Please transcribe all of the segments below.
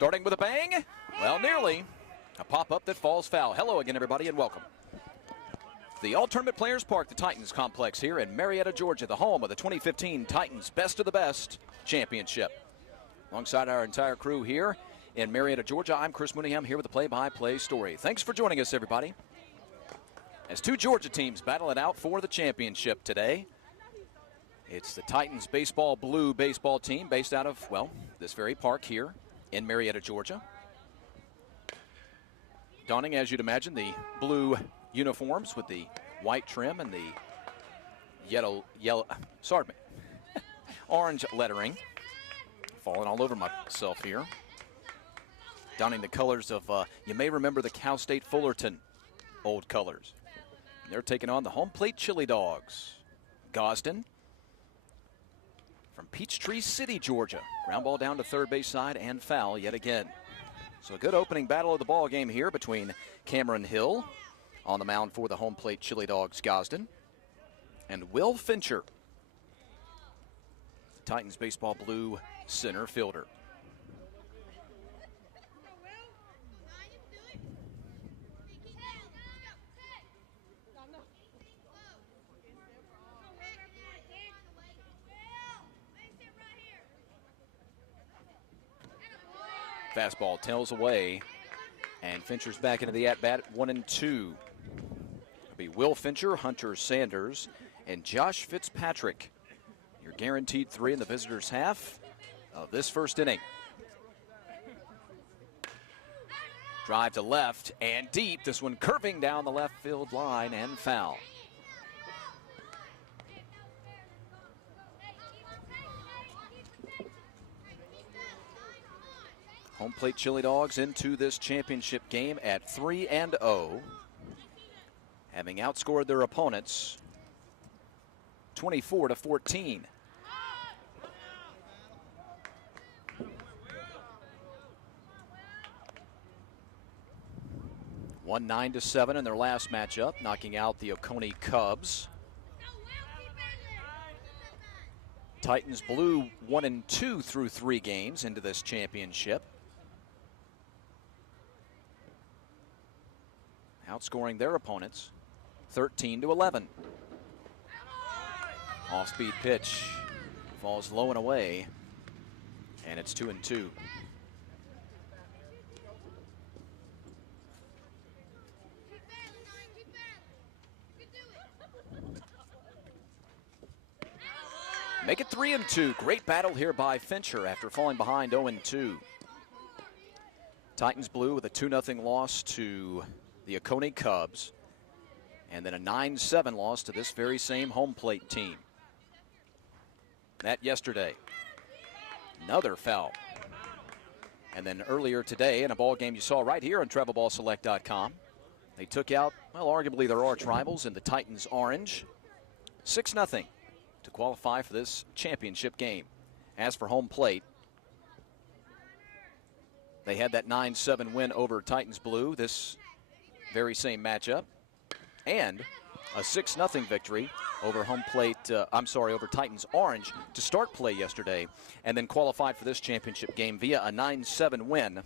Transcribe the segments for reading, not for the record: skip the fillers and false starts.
Starting with a bang. Well, nearly. A pop-up that falls foul. Hello again, everybody, and welcome. The All-Tournament Players Park, the Titans Complex here in Marietta, Georgia, the home of the 2015 Titans Best of the Best Championship. Alongside our entire crew here in Marietta, Georgia, I'm Chris Mooneyham here with the play-by-play story. Thanks for joining us, everybody. As two Georgia teams battle it out for the championship today. It's the Titans baseball blue baseball team based out of, well, this very park here in Marietta, Georgia. Donning, as you'd imagine, the blue uniforms with the white trim and the orange lettering. Falling all over myself here. Donning the colors of, you may remember the Cal State Fullerton old colors. They're taking on the Homeplate Chili Dogs. Gosden from Peachtree City, Georgia. Ground ball down to third base side and foul yet again. So a good opening battle of the ball game here between Cameron Hill on the mound for the Homeplate Chili Dogs, Gosden, and Will Fincher, the Titans baseball blue center fielder. Fastball tails away, and Fincher's back into the at-bat at 1-2. It'll be Will Fincher, Hunter Sanders, and Josh Fitzpatrick. Your guaranteed three in the visitors' half of this first inning. Drive to left and deep. This one curving down the left field line and foul. Homeplate Chili Dogs into this championship game at 3-0, having outscored their opponents 24-14. Won 9-7 in their last matchup, knocking out the Oconee Cubs. Titans blue 1-2 through 3 games into this championship, outscoring their opponents 13-11. Off-speed pitch falls low and away, and it's 2-2. Make it 3-2. Great battle here by Fincher after falling behind 0-2. Titans blue with a 2-0 loss to the Oconee Cubs, and then a 9-7 loss to this very same Homeplate team. That yesterday. Another foul. And then earlier today in a ball game you saw right here on TravelBallSelect.com, they took out, well, arguably their arch rivals in the Titans orange, 6-0 to qualify for this championship game. As for Homeplate, they had that 9-7 win over Titans blue this very same matchup, and a 6-0 victory over over Titans orange to start play yesterday, and then qualified for this championship game via a 9-7 win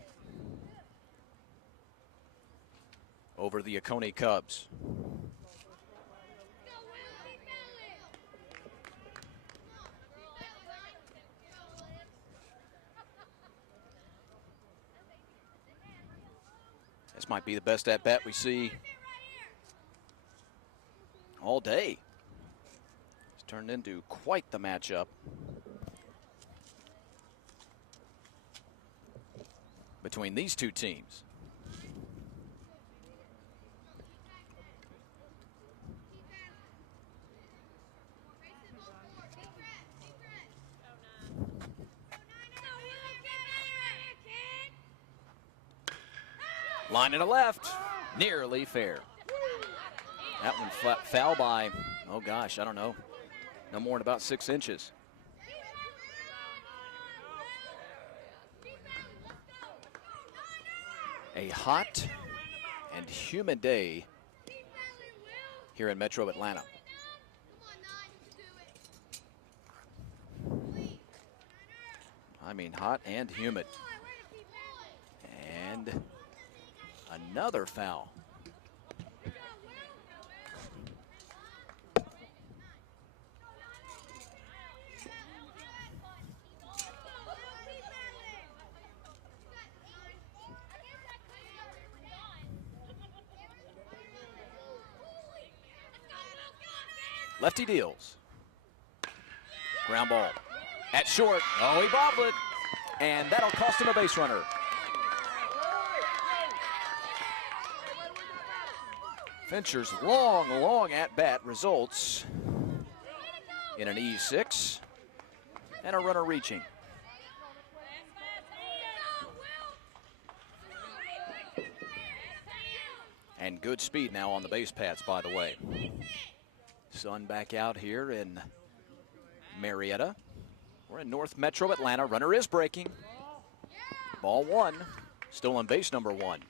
over the Oconee Cubs. This might be the best at-bat we see all day. It's turned into quite the matchup between these two teams. Line to the left, nearly fair. That one foul by, oh gosh, I don't know, no more than about 6 inches. A hot and humid day here in Metro Atlanta. I mean, hot and humid. And another foul. Lefty deals. Ground ball at short. Oh, he bobbled it. And that'll cost him a base runner. Fincher's long at-bat results in an E6 and a runner reaching. And good speed now on the base paths, by the way. Sun back out here in Marietta. We're in North Metro Atlanta. Runner is breaking. Ball one. Still on base number one.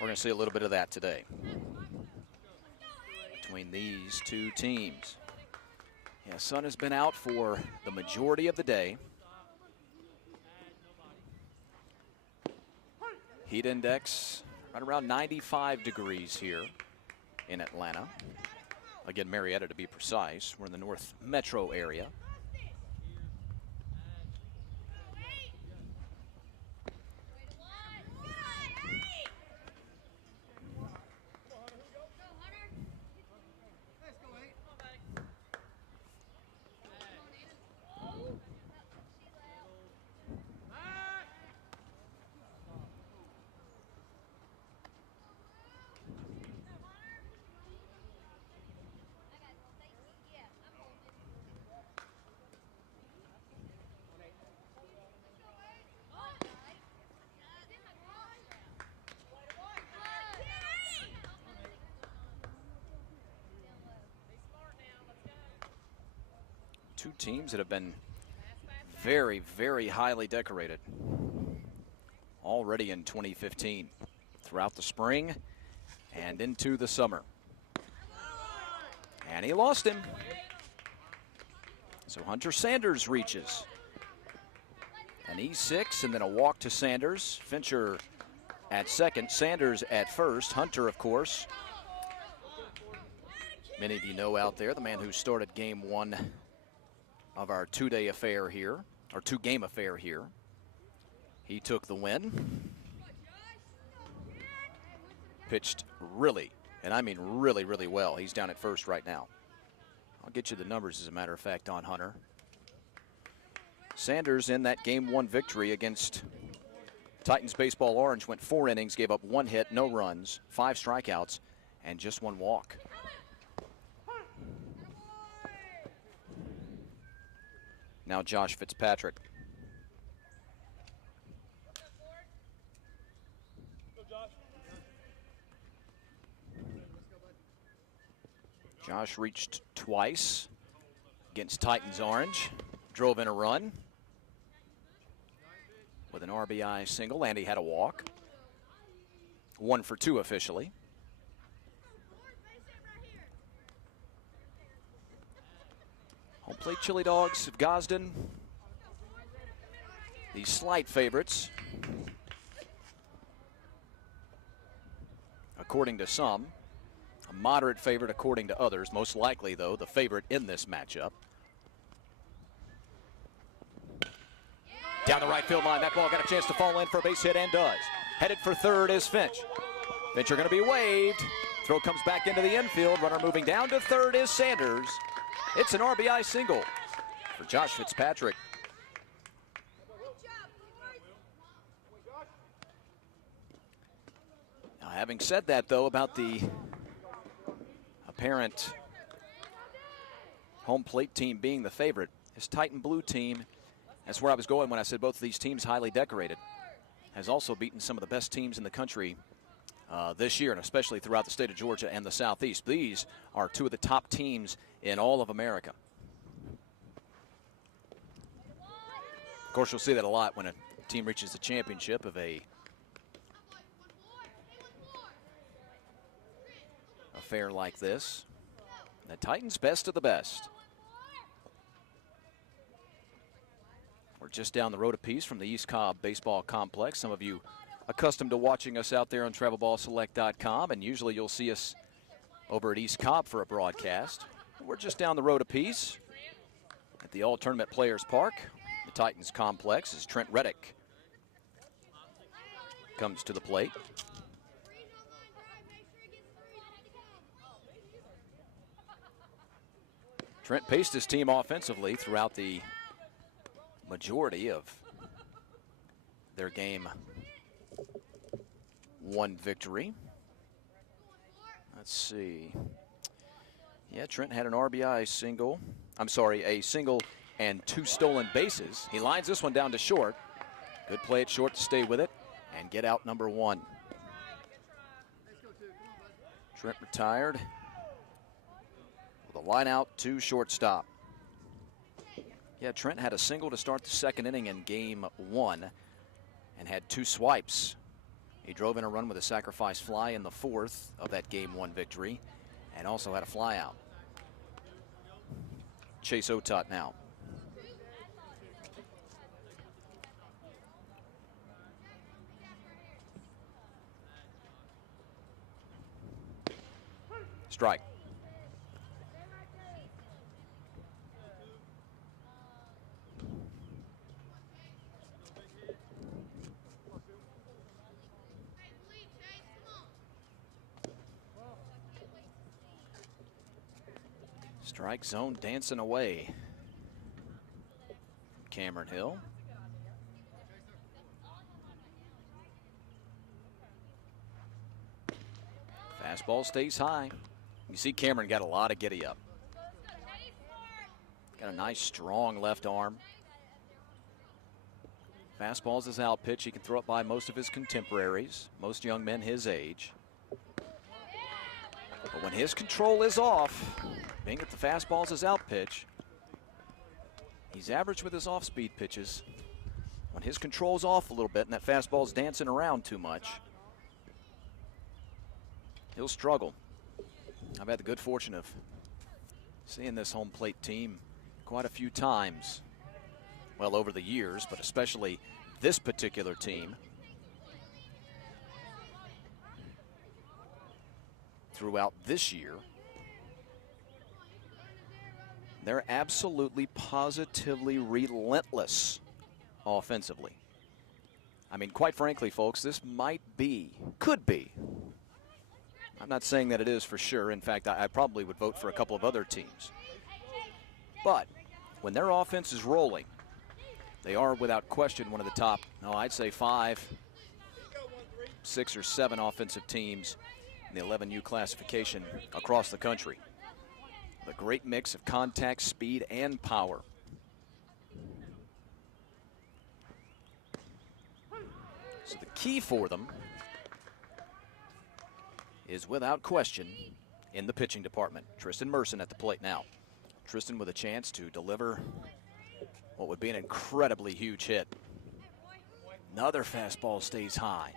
We're going to see a little bit of that today between these two teams. Yeah, sun has been out for the majority of the day. Heat index right around 95 degrees here in Atlanta. Again, Marietta to be precise. We're in the North Metro area. Two teams that have been very highly decorated already in 2015, throughout the spring and into the summer. And he lost him. So Hunter Sanders reaches. An E6 and then a walk to Sanders. Fincher at second, Sanders at first. Hunter, of course, many of you know out there, the man who started game one of our two-day affair here, or two-game affair here. He took the win. Pitched really, and I mean really well. He's down at first right now. I'll get you the numbers, as a matter of fact, on Hunter. Sanders in that game one victory against Titans Baseball Orange went 4 innings, gave up 1 hit, no runs, 5 strikeouts, and just 1 walk. Now Josh Fitzpatrick. Josh reached twice against Titans Orange. Drove in a run with an RBI single, and he had a walk. 1 for 2 officially. Homeplate Chili Dogs of Gosden, the slight favorites, according to some. A moderate favorite according to others. Most likely, though, the favorite in this matchup. Down the right field line, that ball got a chance to fall in for a base hit and does. Headed for third is Finch. Fincher going to be waved. Throw comes back into the infield. Runner moving down to third is Sanders. It's an RBI single for Josh Fitzpatrick. Now, having said that, though, about the apparent home plate team being the favorite, his Titan Blue team, that's where I was going when I said both of these teams highly decorated, has also beaten some of the best teams in the country this year, and especially throughout the state of Georgia and the Southeast. These are 2 of the top teams in all of America. Of course, you'll see that a lot when a team reaches the championship of a affair like this. The Titans, best of the best. We're just down the road a piece from the East Cobb Baseball Complex. Some of you accustomed to watching us out there on travelballselect.com, and usually you'll see us over at East Cobb for a broadcast. We're just down the road a piece at the All-Tournament Players Park, the Titans complex, as Trent Reddick comes to the plate. Trent paced his team offensively throughout the majority of their Game 1 victory. Let's see. Yeah, Trent had an RBI single. I'm sorry, a single and 2 stolen bases. He lines this one down to short. Good play at short to stay with it and get out number 1. Trent retired with a line out to shortstop. Yeah, Trent had a single to start the 2nd inning in Game 1 and had 2 swipes. He drove in a run with a sacrifice fly in the 4th of that Game 1 victory and also had a fly out. Chase Otot now. Strike. Strike zone dancing away. Cameron Hill. Fastball stays high. You see Cameron got a lot of giddy up. Got a nice strong left arm. Fastball's his out pitch. He can throw it by most of his contemporaries, most young men his age. But when his control is off, being that the fastball's his out pitch, he's average with his off-speed pitches. When his control's off a little bit and that fastball's dancing around too much, he'll struggle. I've had the good fortune of seeing this home plate team quite a few times, well, over the years, but especially this particular team throughout this year. They're absolutely, positively relentless offensively. I mean, quite frankly, folks, this might be, could be. I'm not saying that it is for sure. In fact, I probably would vote for a couple of other teams. But when their offense is rolling, they are without question one of the top, I'd say 5, 6 or 7 offensive teams in the 11U classification across the country. A great mix of contact, speed, and power. So the key for them is without question in the pitching department. Tristan Merson at the plate now. Tristan with a chance to deliver what would be an incredibly huge hit. Another fastball stays high.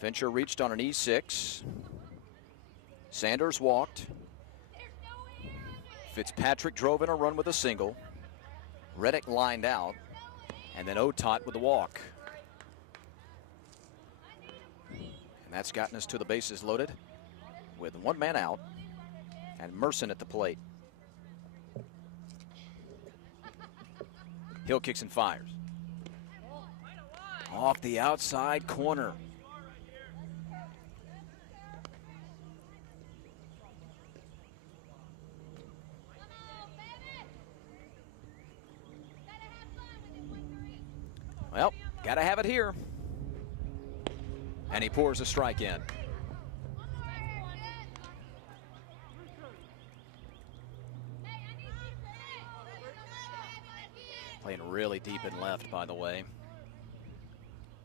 Fincher reached on an E6. Sanders walked. Fitzpatrick drove in a run with a single. Reddick lined out. And then Otot with a walk. And that's gotten us to the bases loaded with 1 man out and Merson at the plate. Hill kicks and fires. Off the outside corner. Well, gotta have it here. And he pours a strike in. Playing really deep in left, by the way.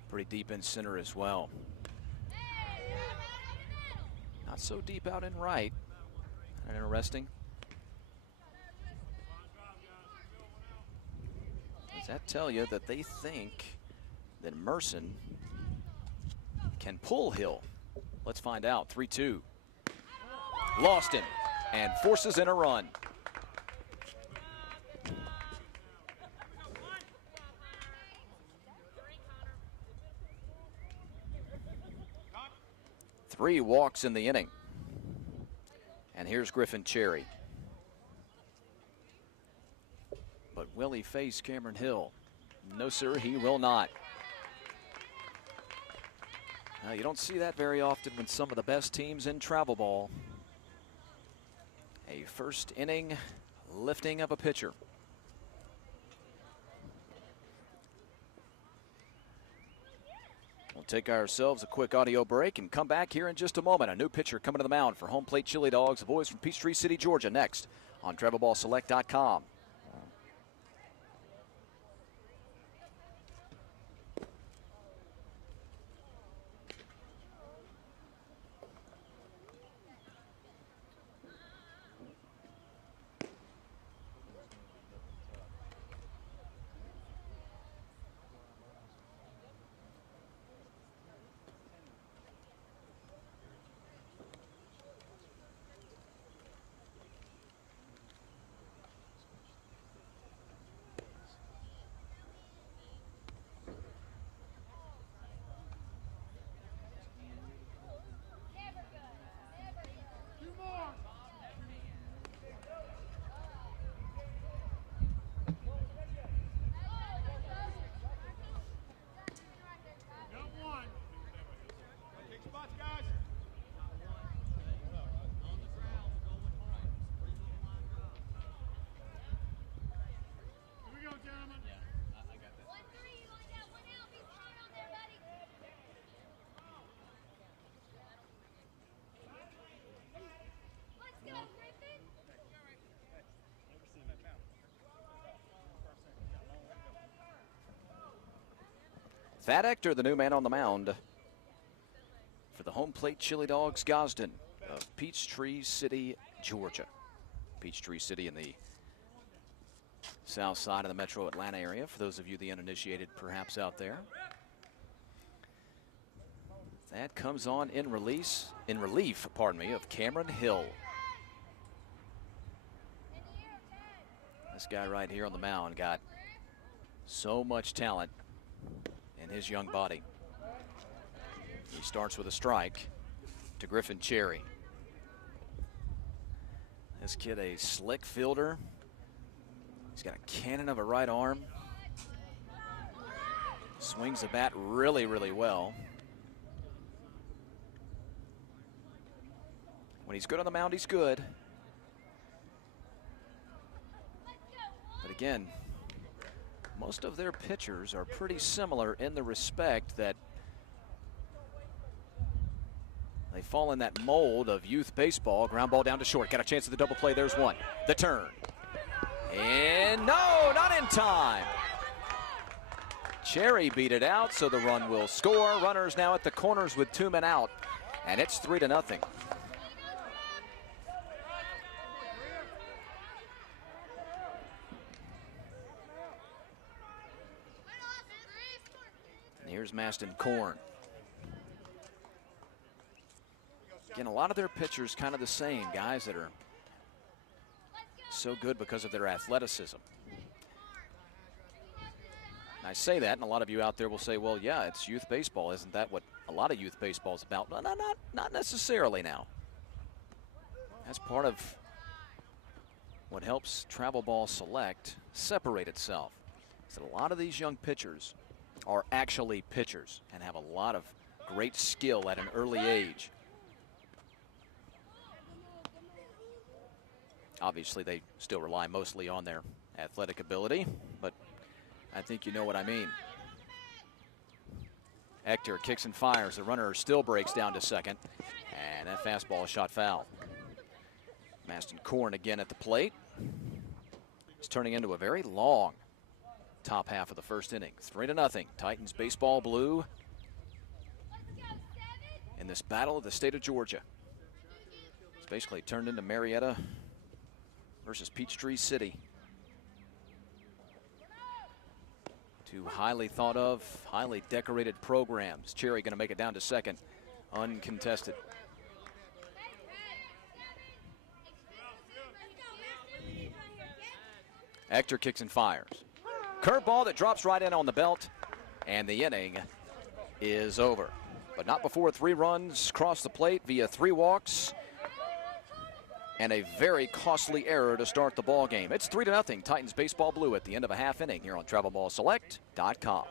Pretty deep in center as well. Not so deep out in right. Interesting. Does that tell you that they think that Merson can pull Hill? Let's find out. 3-2. Lost him and forces in a run. 3 walks in the inning. And here's Griffin Cherry. But will he face Cameron Hill? No, sir, he will not. Now, you don't see that very often when some of the best teams in travel ball. A first inning lifting of a pitcher. We'll take ourselves a quick audio break and come back here in just a moment. A new pitcher coming to the mound for Homeplate Chili Dogs, the boys from Peachtree City, Georgia, next on TravelBallSelect.com. Thad Ector, the new man on the mound for the Homeplate Chili Dogs Gosden of Peachtree City, Georgia. Peachtree City in the south side of the metro Atlanta area, for those of you the uninitiated perhaps out there. That comes on in relief, of Cameron Hill. This guy right here on the mound got so much talent in his young body. He starts with a strike to Griffin Cherry. This kid, a slick fielder. He's got a cannon of a right arm. Swings the bat really, really well. When he's good on the mound, he's good. But again, most of their pitchers are pretty similar in the respect that they fall in that mold of youth baseball. Ground ball down to short. Got a chance at the double play. There's one. The turn. And no, not in time. Cherry beat it out, so the run will score. Runners now at the corners with 2 men out, and it's 3-0. Here's Maston Korn. Again, a lot of their pitchers kind of the same, guys that are so good because of their athleticism. And I say that, and a lot of you out there will say, well, yeah, it's youth baseball. Isn't that what a lot of youth baseball is about? No, not necessarily now. That's part of what helps Travel Ball Select separate itself. Is that a lot of these young pitchers are actually pitchers and have a lot of great skill at an early age. Obviously, they still rely mostly on their athletic ability, but I think you know what I mean. Ector kicks and fires. The runner still breaks down to second, and that fastball is shot foul. Maston Korn again at the plate. It's turning into a very long top half of the first inning. 3-0. Titans baseball blue in this battle of the state of Georgia. It's basically turned into Marietta versus Peachtree City. 2 highly thought of, highly decorated programs. Cherry going to make it down to second, uncontested. Ector kicks and fires. Curveball that drops right in on the belt, and the inning is over. but not before 3 runs cross the plate via 3 walks and a very costly error to start the ball game. It's 3-0 Titans baseball blue at the end of a half inning here on TravelBallSelect.com.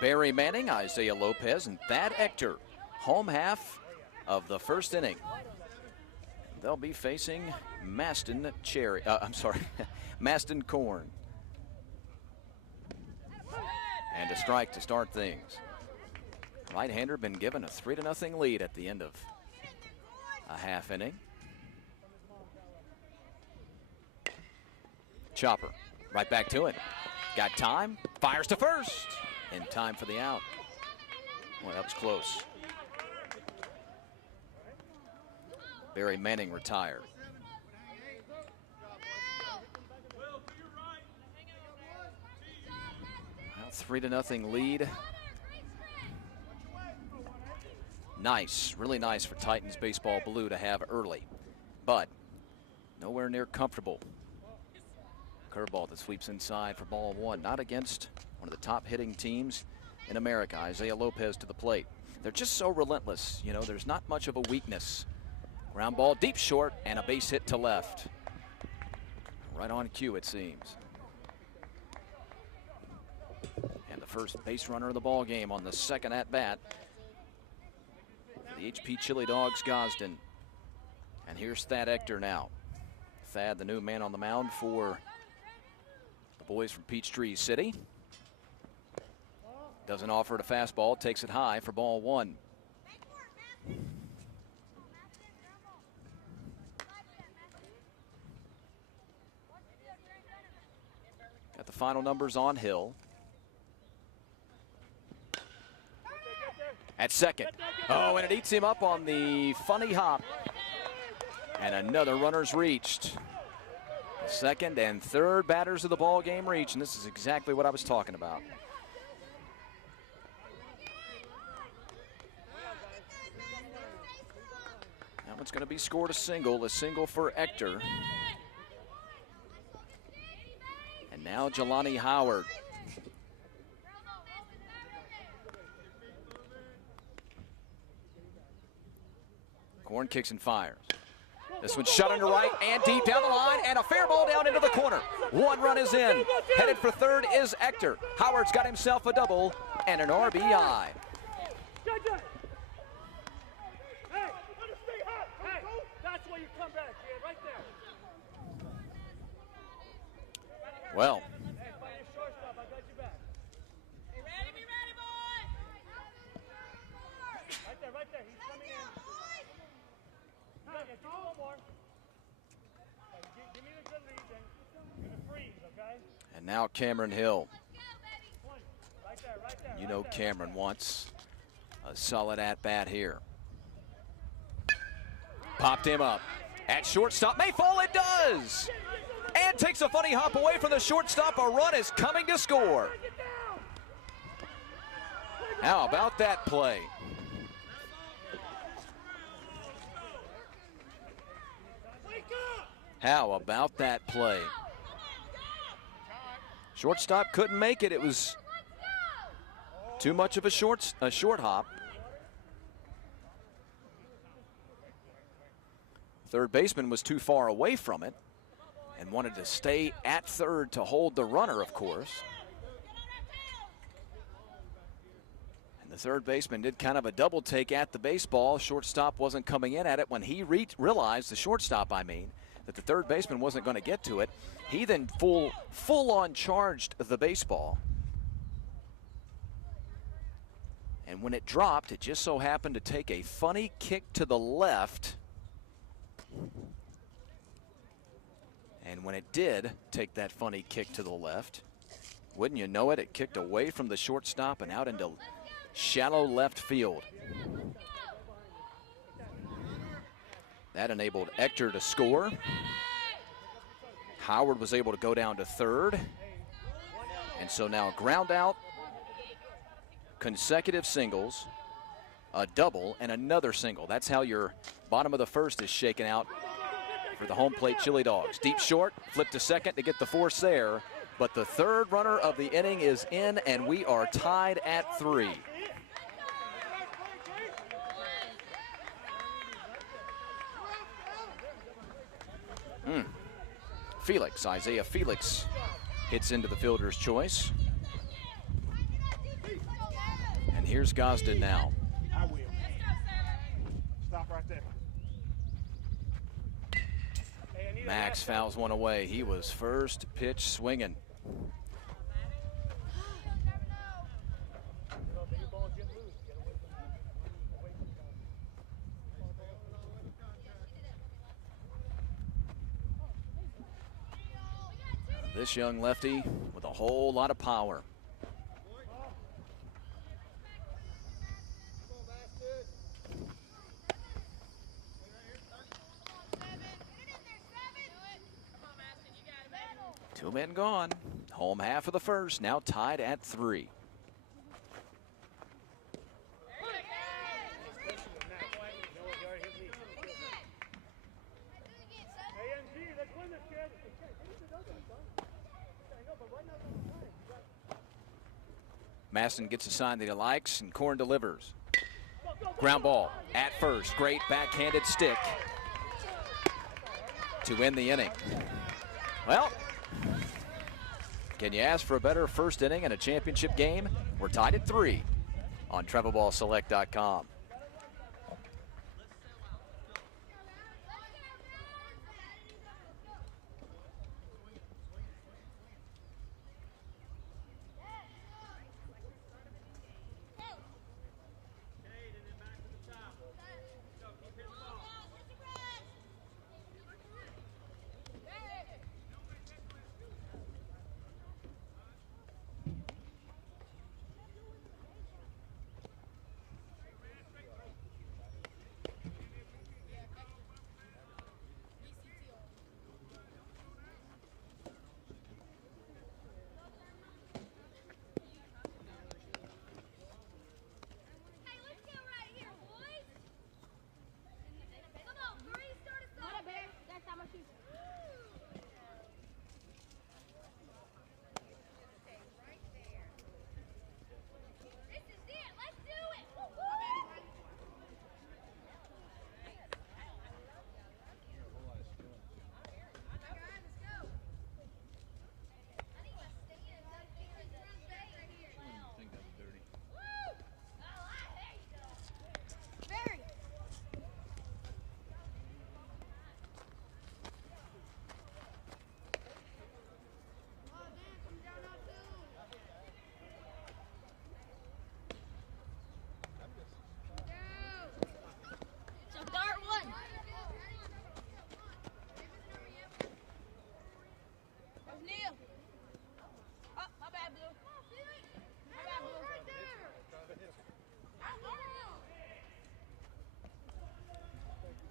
Barry Manning, Isaiah Lopez, and Thad Ector, home half of the first inning. They'll be facing Maston Corn. And a strike to start things. Right-hander been given a 3-0 lead at the end of a half inning. Chopper, right back to it. Got time, fires to first. In time for the out. Well, that was close. Barry Manning retired. Well, 3-0 lead. Nice, really nice for Titans baseball blue to have early, but nowhere near comfortable. Curveball that sweeps inside for ball 1, not against one of the top hitting teams in America. Isaiah Lopez to the plate. They're just so relentless. You know, there's not much of a weakness. Ground ball deep short and a base hit to left. Right on cue, it seems. And the first base runner of the ball game on the second at bat. The HP Chili Dogs Gosden. And here's Thad Ector now. Thad, the new man on the mound for the boys from Peachtree City. Doesn't offer it a fastball, takes it high for ball 1. Got the final numbers on Hill. At second. Oh, and it eats him up on the funny hop. And another runner's reached. The second and third batters of the ball game reach, and this is exactly what I was talking about. That one's going to be scored a single for Ector. And now Jelani Howard. Corn kicks and fires. This one's shot into right and deep down the line, and a fair ball down into the corner. 1 run is in. Headed for third is Ector. Howard's got himself a double and an RBI. Well, And now Cameron Hill. You know Cameron wants a solid at-bat here. Popped him up. At shortstop, may fall, it does! And takes a funny hop away from the shortstop. A run is coming to score. How about that play? How about that play? Shortstop couldn't make it. It was too much of a short hop. Third baseman was too far away from it and wanted to stay at third to hold the runner, of course. And the third baseman did kind of a double take at the baseball. Shortstop wasn't coming in at it. When he realized, the shortstop, I mean, that the third baseman wasn't going to get to it, he then full-on charged the baseball. And when it dropped, it just so happened to take a funny kick to the left. And when it did take that funny kick to the left, wouldn't you know it, it kicked away from the shortstop and out into shallow left field. That enabled Ector to score. Howard was able to go down to third. And so now ground out, consecutive singles, a double, and another single. That's how your bottom of the first is shaken out for the home plate Chili Dogs. Deep short, flip to second to get the force there. But the third runner of the inning is in, and we are tied at 3. Felix, Isaiah Felix hits into the fielder's choice. And here's Gosden now. I will. Stop right there. Max fouls one away. He was first pitch swinging. This young lefty with a whole lot of power. Two men gone. Home half of the first, now tied at 3. Maston gets a sign that he likes, and Korn delivers. Ground ball at first. Great backhanded stick to end the inning. Well, can you ask for a better first inning in a championship game? We're tied at 3 on TravelBallSelect.com.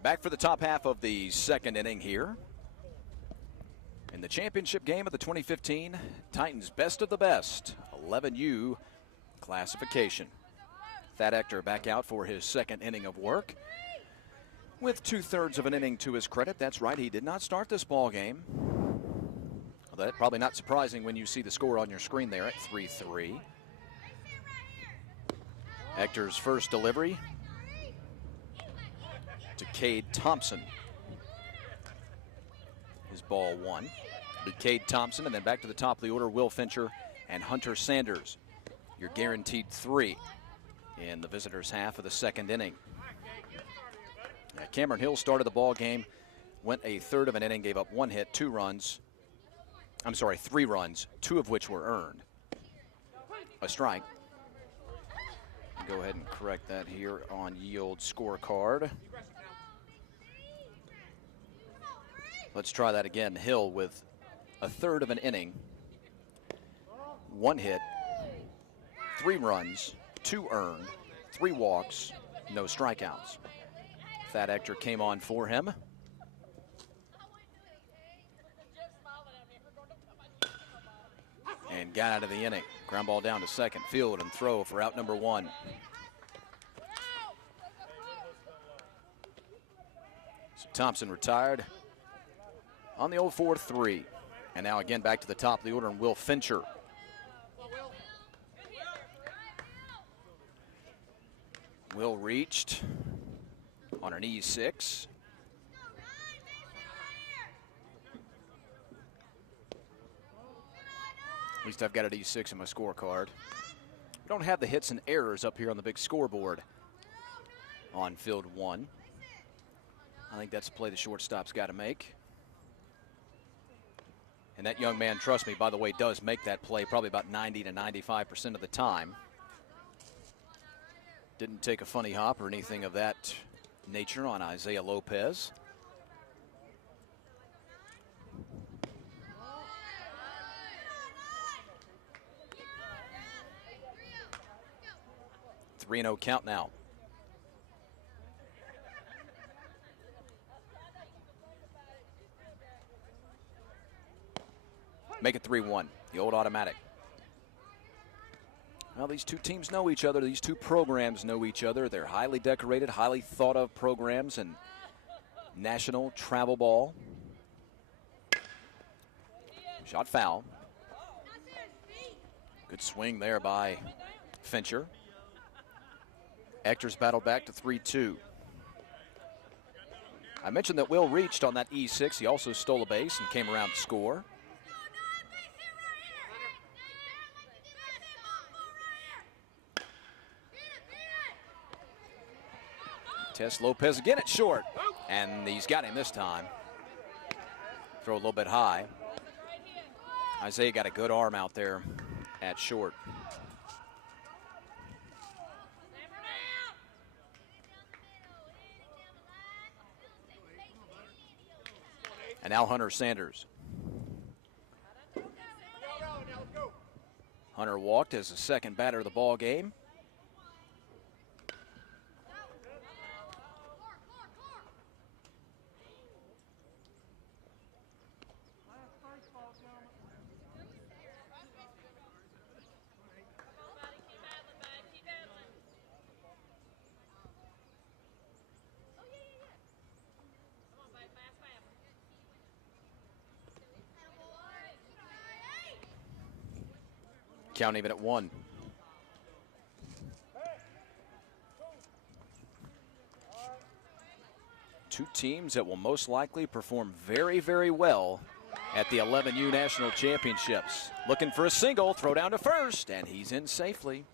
Back for the top half of the second inning here in the championship game of the 2015 Titans Best of the Best 11U classification. Thad Ector back out for his second inning of work with 2/3 of an inning to his credit. That's right, he did not start this ball game. Well, that's probably not surprising when you see the score on your screen there at 3-3. Ector's first delivery to Cade Thompson. His ball one. It'll be Cade Thompson, and then back to the top of the order, Will Fincher and Hunter Sanders. Your guaranteed 3 in the visitors' half of the second inning. Now, Cameron Hill started the ball game, went 1/3 of an inning, gave up 1 hit, 3 runs, 2 of which were earned. A strike. Go ahead and correct that here on Yield scorecard. Let's try that again. Hill with 1/3 of an inning, 1 hit, 3 runs, 2 earned, 3 walks, no strikeouts. Thad Ector came on for him. And got out of the inning. Ground ball down to second. Field and throw for out number 1. So Thompson retired on the 0-4-3. And now again back to the top of the order, and Will Fincher. Will reached on an E6. At least I've got an E6 in my scorecard. We don't have the hits and errors up here on the big scoreboard on field 1. I think that's a play the shortstop's got to make. And that young man, trust me, by the way, does make that play probably about 90 to 95% of the time. Didn't take a funny hop or anything of that nature on Isaiah Lopez. Three and 0 count now. Make it 3-1, the old automatic. Well, these two teams know each other. These two programs know each other. They're highly decorated, highly thought of programs in national travel ball. Shot foul. Good swing there by Fincher. Ector's battled back to 3-2. I mentioned that Will reached on that E6. He also stole a base and came around to score. Tess Lopez again at short, and he's got him this time. Throw a little bit high. Isaiah got a good arm out there at short. And now Hunter Sanders. Hunter walked as the second batter of the ball game. Count even at 1. Two teams that will most likely perform very, very well at the 11U National Championships. Looking for a single, throw down to first, and he's in safely.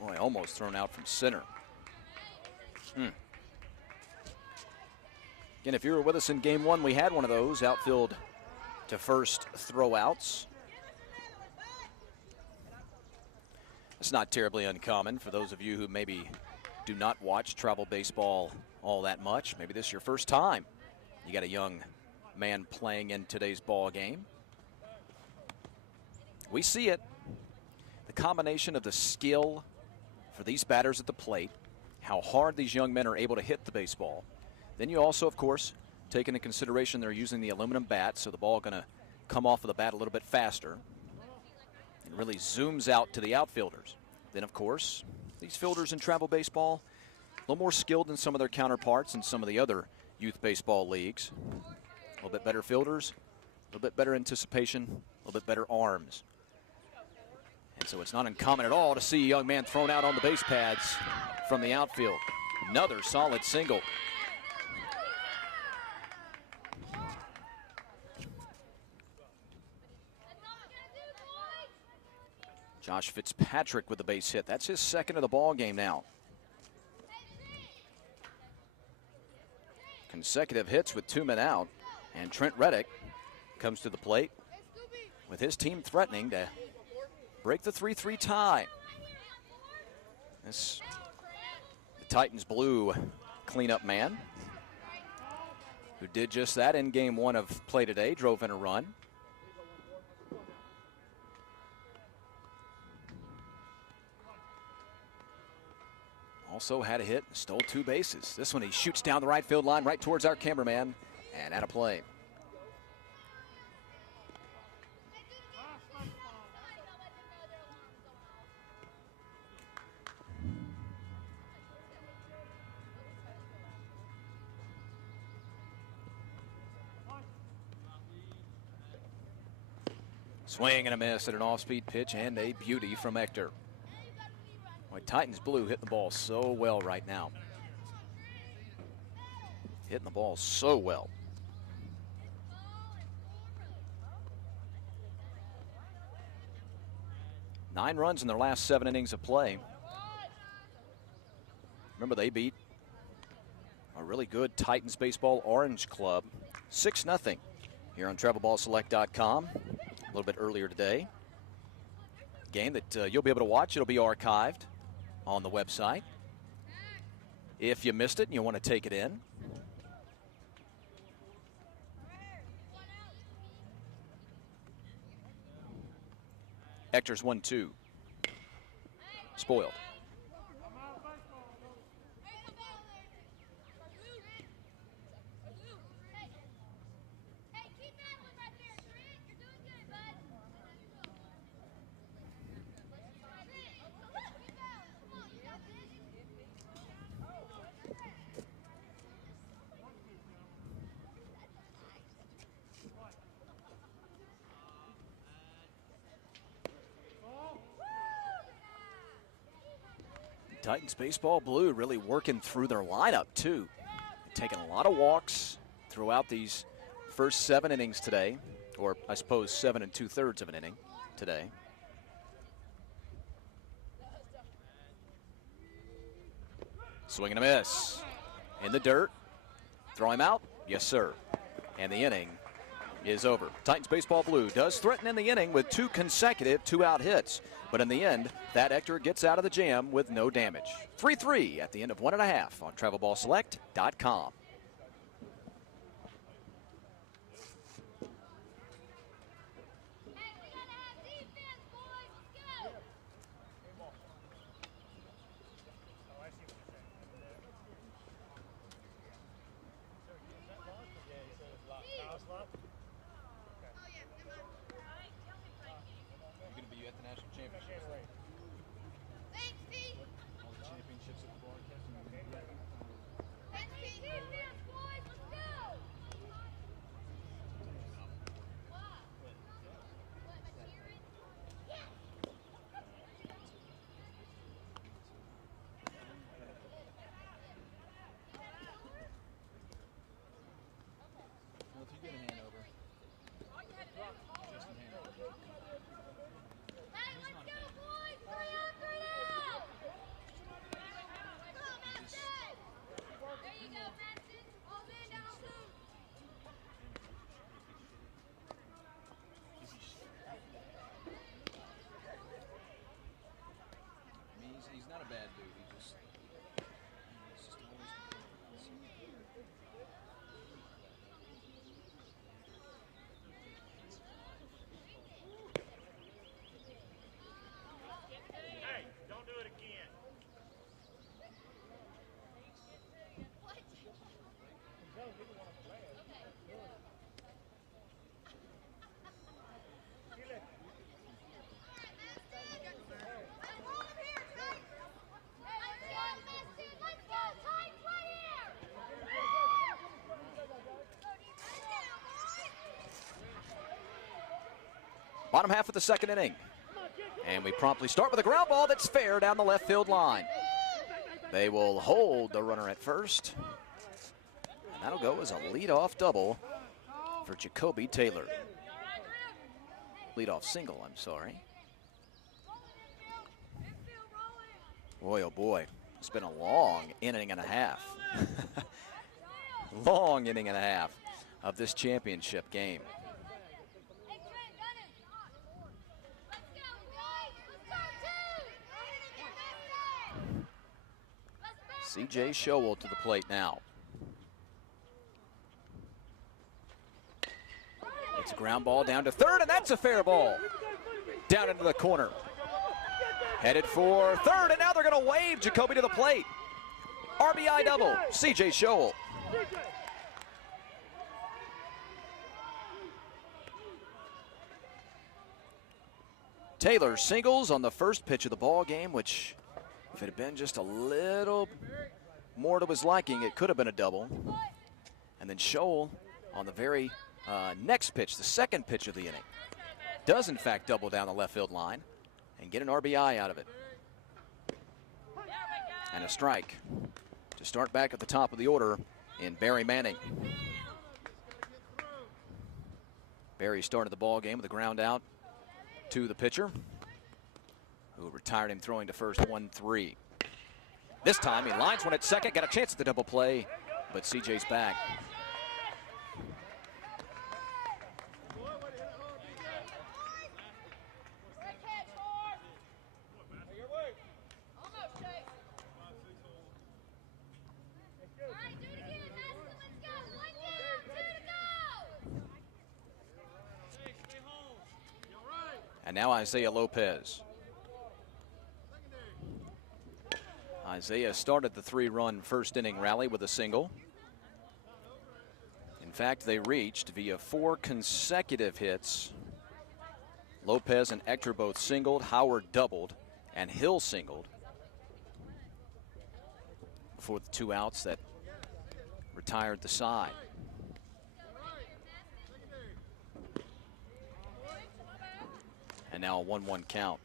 Boy, almost thrown out from center. Again, if you were with us in game 1, we had one of those outfield to first throwouts. It's not terribly uncommon for those of you who maybe do not watch travel baseball all that much. Maybe this is your first time. You got a young man playing in today's ball game. We see it. The combination of the skill for these batters at the plate, how hard these young men are able to hit the baseball. Then you also, of course, take into consideration they're using the aluminum bat, so the ball going to come off of the bat a little bit faster. It really zooms out to the outfielders. Then, of course, these fielders in travel baseball, a little more skilled than some of their counterparts in some of the other youth baseball leagues. A little bit better fielders, a little bit better anticipation, a little bit better arms. And so it's not uncommon at all to see a young man thrown out on the base pads from the outfield. Another solid single. Josh Fitzpatrick with the base hit. That's his second of the ball game now. Consecutive hits with 2 men out. And Trent Reddick comes to the plate with his team threatening to break the 3-3 tie. This the Titans blue cleanup man who did just that in game 1 of play today, drove in a run. Also had a hit, stole 2 bases. This one he shoots down the right field line right towards our cameraman and out of play. Swing and a miss at an off-speed pitch and a beauty from Hector. Boy, Titans blue hitting the ball so well right now. Hitting the ball so well. Nine runs in their last 7 innings of play. Remember, they beat a really good Titans baseball Orange Club 6-0 here on TravelBallSelect.com a little bit earlier today. Game that you'll be able to watch. It'll be archived on the website. If you missed it and you want to take it in. Hector's 1-2. Spoiled. Titans baseball blue really working through their lineup too. Taking a lot of walks throughout these first 7 innings today, or I suppose 7 2/3 of an inning today. Swing and a miss. In the dirt. Throw him out? Yes, sir. And the inning is over. Titans baseball blue does threaten in the inning with 2 consecutive 2-out hits. But in the end, that Hector gets out of the jam with no damage. 3-3 at the end of 1.5 on TravelBallSelect.com. Bottom half of the second inning. And we promptly start with a ground ball that's fair down the left field line. They will hold the runner at first. And that'll go as a leadoff double for Jacoby Taylor. Leadoff single, I'm sorry. Boy, oh boy, it's been a long inning and a half. Long inning and a half of this championship game. C.J. Showell to the plate now. It's a ground ball down to third, and that's a fair ball. Down into the corner. Headed for third, and now they're going to wave Jacoby to the plate. RBI double, C.J. Showell. Taylor singles on the first pitch of the ball game, which, if it had been just a little more to his liking, it could have been a double. And then Showell on the very next pitch, the second pitch of the inning, does in fact double down the left field line and get an RBI out of it. And a strike to start back at the top of the order in Barry Manning. Barry started the ball game with a ground out to the pitcher, who retired him throwing to first 1-3. This time he lines one at second, got a chance at the double play, but CJ's back. And now Isaiah Lopez. Isaiah started the 3-run first inning rally with a single. In fact, they reached via 4 consecutive hits. Lopez and Ector both singled, Howard doubled, and Hill singled before the 2 outs that retired the side. And now a 1-1 count.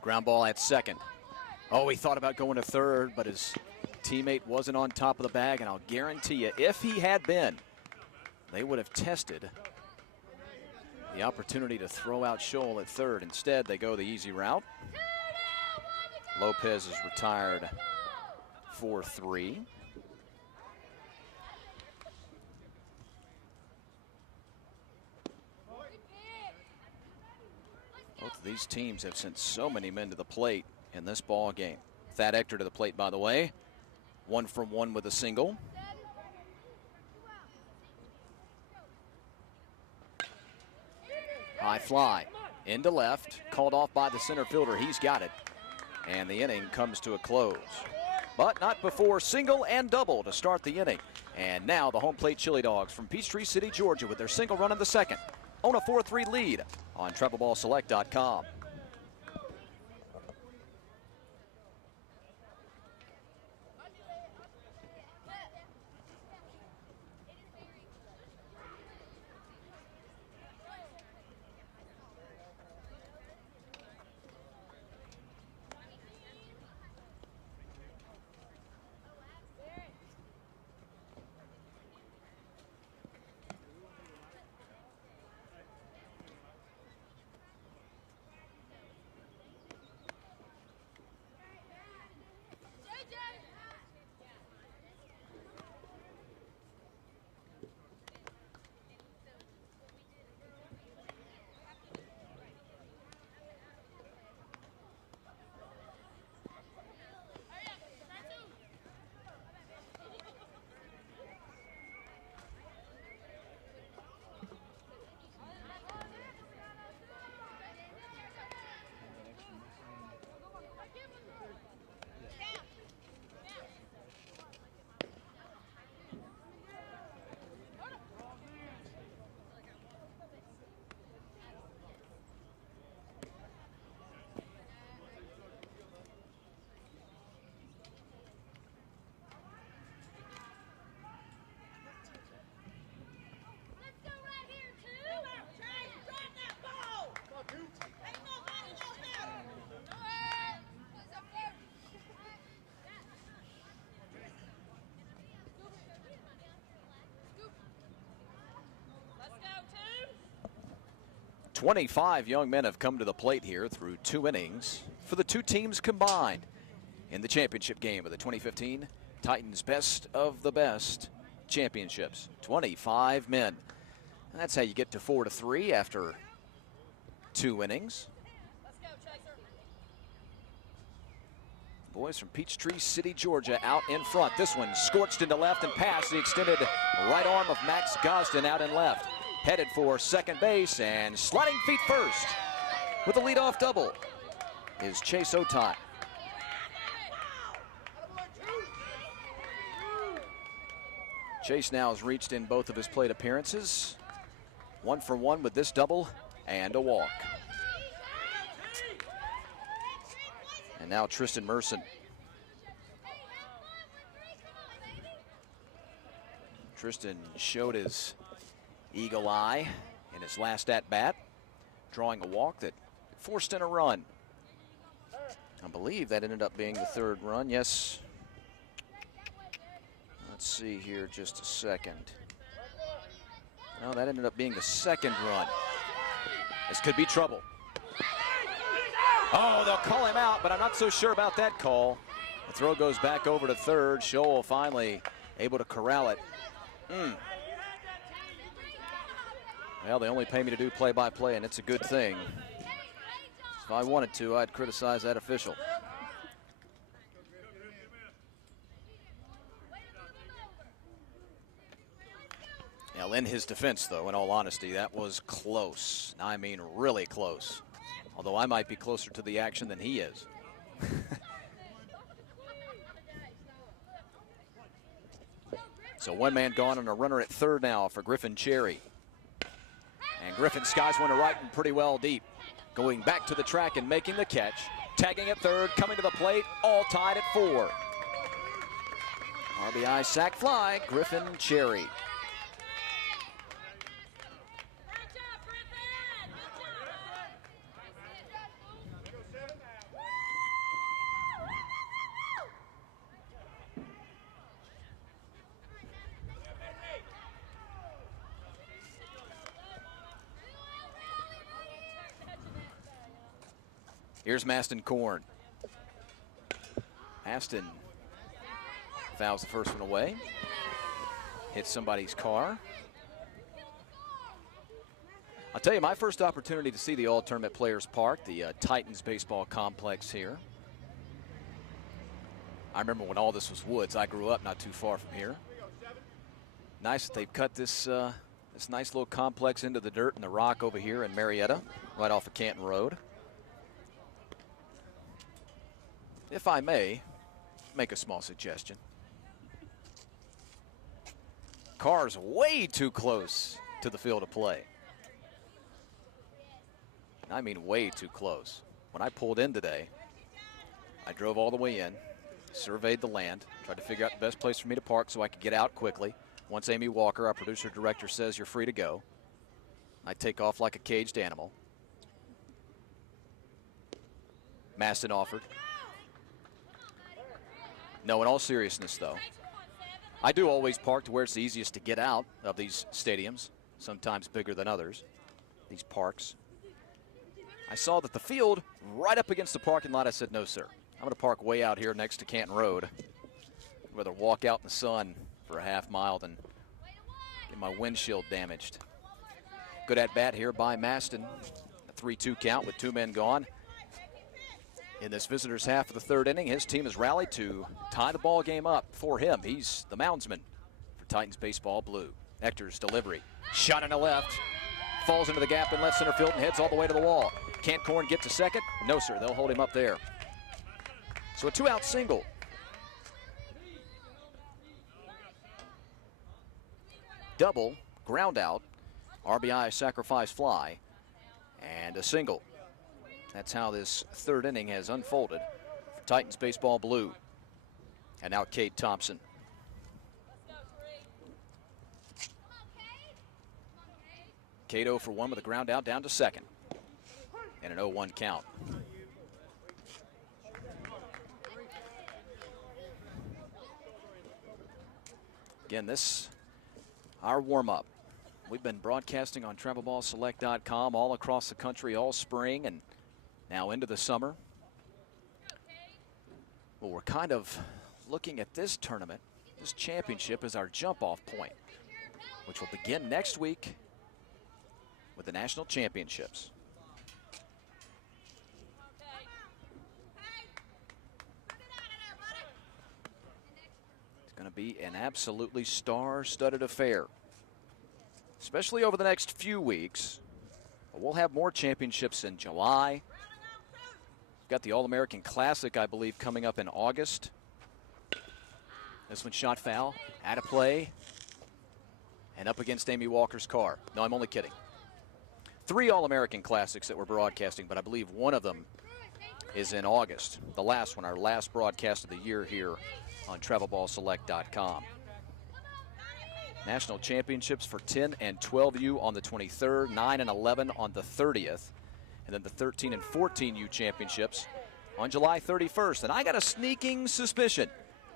Ground ball at second. Oh, he thought about going to third, but his teammate wasn't on top of the bag, and I'll guarantee you, if he had been, they would have tested the opportunity to throw out Showell at third. Instead, they go the easy route. Lopez is retired 4-3. Both of these teams have sent so many men to the plate in this ball game. Thad Ector to the plate, by the way. 1 from 1 with a single. High fly into left, called off by the center fielder. He's got it. And the inning comes to a close. But not before single and double to start the inning. And now the home plate Chili Dogs from Peachtree City, Georgia, with their single run in the second, own a 4-3 lead on TribleBallSelect.com. 25 young men have come to the plate here through 2 innings for the 2 teams combined in the championship game of the 2015 Titans Best of the Best Championships. 25 men. And that's how you get to 4-3 after 2 innings. Boys from Peachtree City, Georgia, out in front. This one scorched into left and past the extended right arm of Max Gosden out in left. Headed for second base and sliding feet first with a leadoff double is Chase Otai. Chase now has reached in both of his plate appearances. 1 for 1 with this double and a walk. And now Tristan Merson. Tristan showed his eagle eye in his last at-bat, drawing a walk that forced in a run. I believe that ended up being the 3rd run. Yes. Let's see here just a second. No, that ended up being the 2nd run. This could be trouble. Oh, they'll call him out, but I'm not so sure about that call. The throw goes back over to 3rd. Scholl finally able to corral it. Well, they only pay me to do play-by-play, and it's a good thing. If I wanted to, I'd criticize that official. Now, in his defense, though, in all honesty, that was close. I mean, really close. Although I might be closer to the action than he is. So 1 man gone and a runner at 3rd now for Griffin Cherry. And Griffin skies one to right and pretty well deep. Going back to the track and making the catch. Tagging at 3rd, coming to the plate, all tied at 4. RBI sac fly, Griffin Cherry. Here's Maston Korn. Maston fouls the first one away. Hits somebody's car. I'll tell you, my first opportunity to see the All-Tournament Players Park, the Titans baseball complex here. I remember when all this was woods. I grew up not too far from here. Nice that they've cut this this nice little complex into the dirt and the rock over here in Marietta, right off of Canton Road. If I may make a small suggestion. Car's way too close to the field of play. I mean way too close. When I pulled in today, I drove all the way in, surveyed the land, tried to figure out the best place for me to park so I could get out quickly. Once Amy Walker, our producer-director, says you're free to go, I take off like a caged animal. Maston offered. No, in all seriousness, though, I do always park to where it's the easiest to get out of these stadiums, sometimes bigger than others, these parks. I saw that the field right up against the parking lot. I said, no, sir. I'm going to park way out here next to Canton Road. I'd rather walk out in the sun for a half mile than get my windshield damaged. Good at bat here by Maston. A 3-2 count with 2 men gone. In this visitor's half of the 3rd inning, his team has rallied to tie the ball game up for him. He's the moundsman for Titans baseball blue. Hector's delivery. Shot in the left. Falls into the gap in left center field and heads all the way to the wall. Can't Korn get to second? No, sir. They'll hold him up there. So a 2-out single. Double, ground out, RBI sacrifice fly, and a single. That's how this 3rd inning has unfolded for Titans baseball blue. And now Cade Thompson. Cade 0 for 1 with a ground out down to second. And an 0-1 count. Again, this, our warm-up. We've been broadcasting on travelballselect.com all across the country all spring and now into the summer. Well, we're kind of looking at this tournament, this championship, as our jump-off point, which will begin next week with the national championships. It's going to be an absolutely star-studded affair, especially over the next few weeks. We'll have more championships in July. We've got the All-American Classic, I believe, coming up in August. This one shot foul, out of play, and up against Amy Walker's car. No, I'm only kidding. 3 All-American Classics that we're broadcasting, but I believe one of them is in August. The last one, our last broadcast of the year here on travelballselect.com. National championships for 10 and 12U on the 23rd, 9 and 11 on the 30th, and then the 13 and 14U championships on July 31st. And I got a sneaking suspicion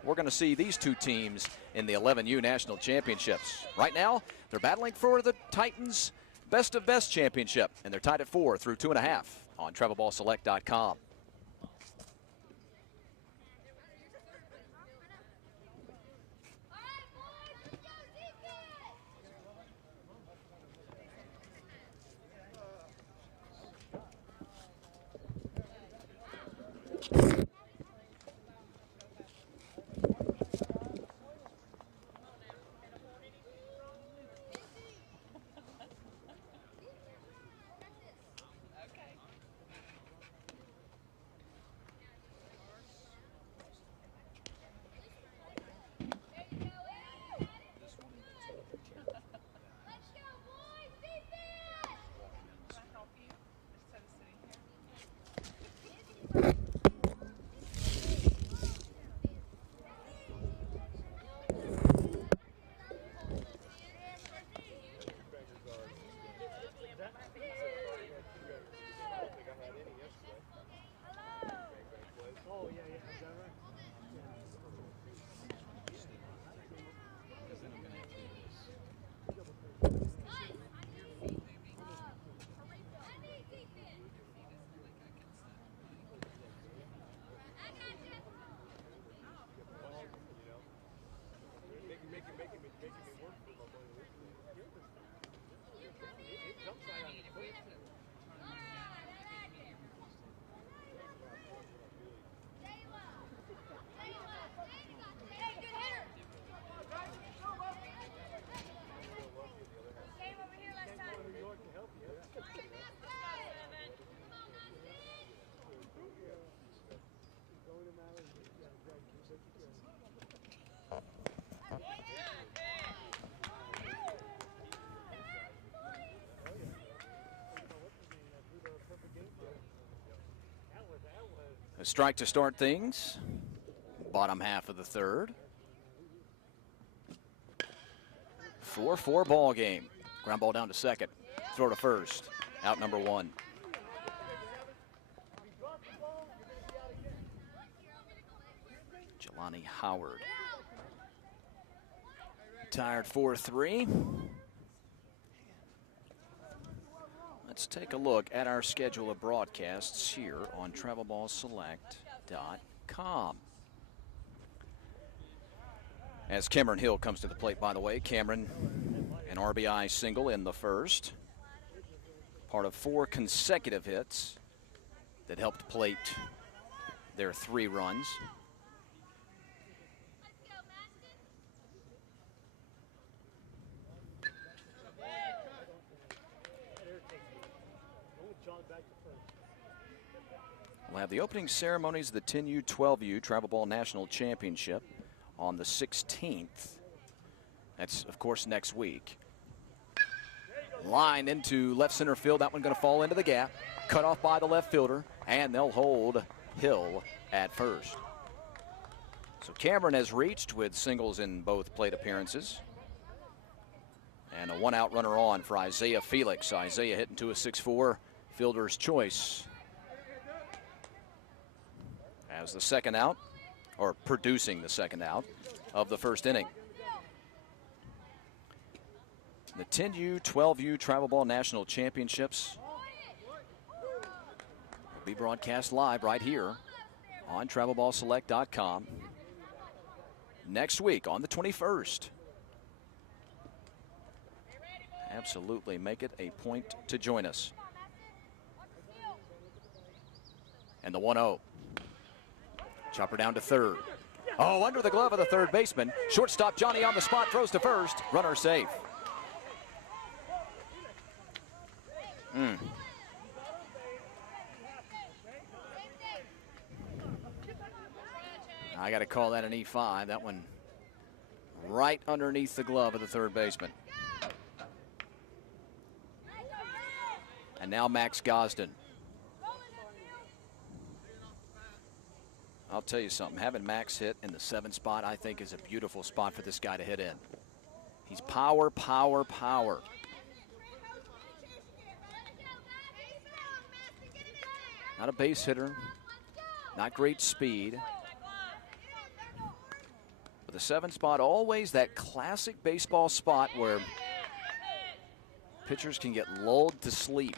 we're going to see these two teams in the 11U national championships. Right now, they're battling for the Titans Best of Best championship, and they're tied at 4 through 2.5 on travelballselect.com. A strike to start things. Bottom half of the third. 4-4 ball game. Ground ball down to second. Throw to first. Out number 1. Jelani Howard. Retired 4-3. Let's take a look at our schedule of broadcasts here on travelballselect.com. As Cameron Hill comes to the plate, by the way, Cameron, an RBI single in the first. Part of 4 consecutive hits that helped plate their 3 runs. We'll have the opening ceremonies of the 10U, 12U Travel Ball National Championship on the 16th. That's, of course, next week. Line into left center field. That one going to fall into the gap. Cut off by the left fielder, and they'll hold Hill at first. So Cameron has reached with singles in both plate appearances. And a 1-out runner on for Isaiah Felix. Isaiah hitting to a 6-4 fielder's choice. As the second out, or producing the second out of the first inning. The 10U, 12U Travel Ball National Championships will be broadcast live right here on TravelBallSelect.com next week on the 21st. Absolutely make it a point to join us. And the 1-0. Chopper down to third. Oh, under the glove of the third baseman. Shortstop Johnny on the spot, throws to first. Runner safe. I got to call that an E5. That one right underneath the glove of the third baseman. And now Max Gosden. I'll tell you something, having Max hit in the 7th spot, I think, is a beautiful spot for this guy to hit in. He's power, power, power. Not a base hitter, not great speed. But the 7th spot, always that classic baseball spot where pitchers can get lulled to sleep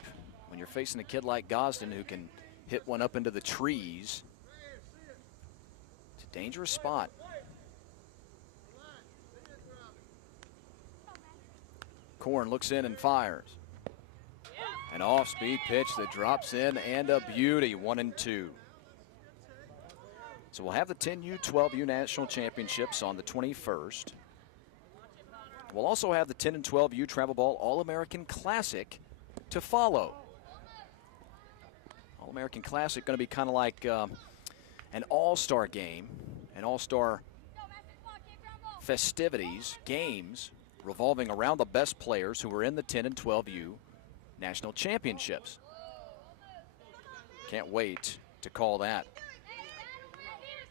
when you're facing a kid like Gosden who can hit one up into the trees. It's a dangerous spot. Korn looks in and fires. An off-speed pitch that drops in, and a beauty, 1-2. So we'll have the 10U, 12U National Championships on the 21st. We'll also have the 10 and 12U Travel Ball All-American Classic to follow. All-American Classic going to be kind of like an all-star game, an all-star festivities, games revolving around the best players who are in the 10 and 12U National Championships. Can't wait to call that.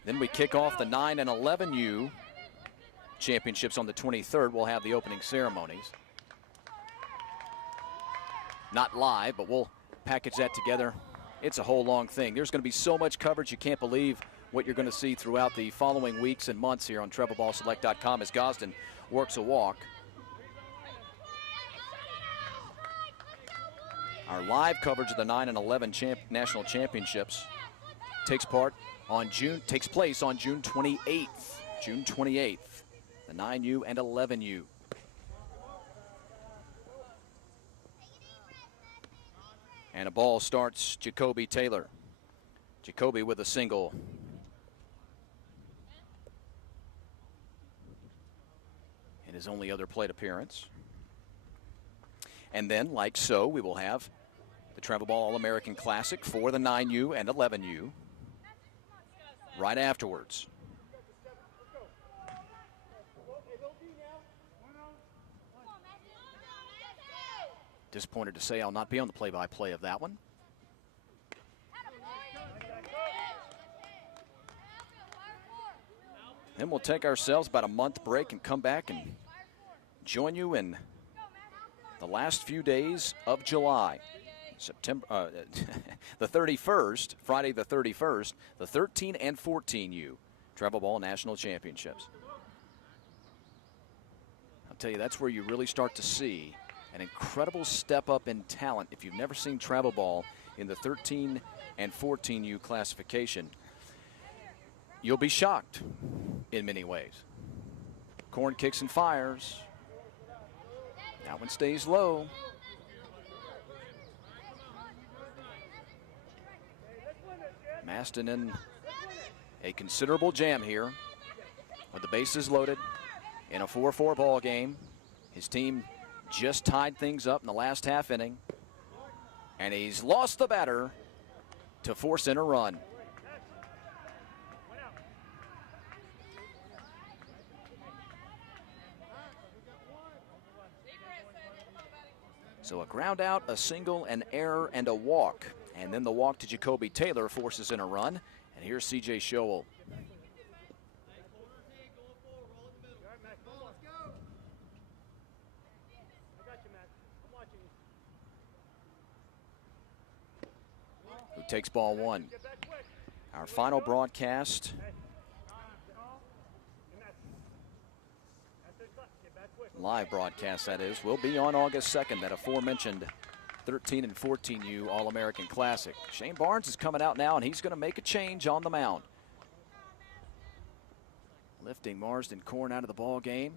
Then we kick off the 9 and 11U championships on the 23rd. We'll have the opening ceremonies. Not live, but we'll package that together. It's a whole long thing. There's going to be so much coverage, you can't believe what you're going to see throughout the following weeks and months here on TravelBallSelect.com as Gosden works a walk. Our live coverage of the 9 and 11 national championships takes place on June 28th. June 28th, the 9U and 11U. And a ball starts Jacoby Taylor. Jacoby with a single. In his only other plate appearance. And then, like so, we will have the Travel Ball All-American Classic for the 9U and 11U right afterwards. Disappointed to say I'll not be on the play-by-play of that one. Then we'll take ourselves about a month break and come back and join you in the last few days of July. September, the 31st, Friday the 31st, the 13 and 14U Travel Ball National Championships. I'll tell you, that's where you really start to see an incredible step up in talent. If you've never seen Travel Ball in the 13 and 14U classification, you'll be shocked in many ways. Korn kicks and fires. That one stays low. Maston in a considerable jam here with the bases loaded in a 4-4 ball game. His team just tied things up in the last half inning, and he's lost the batter to force in a run. So a ground out, a single, an error, and a walk. And then the walk to Jacoby Taylor forces in a run. And here's C.J. Scholl. Who takes ball one. Our final broadcast live broadcast that is, will be on August 2nd, that aforementioned 13 and 14U All-American Classic. Shane Barnes is coming out now, and he's going to make a change on the mound. Lifting Marsden Korn out of the ball game.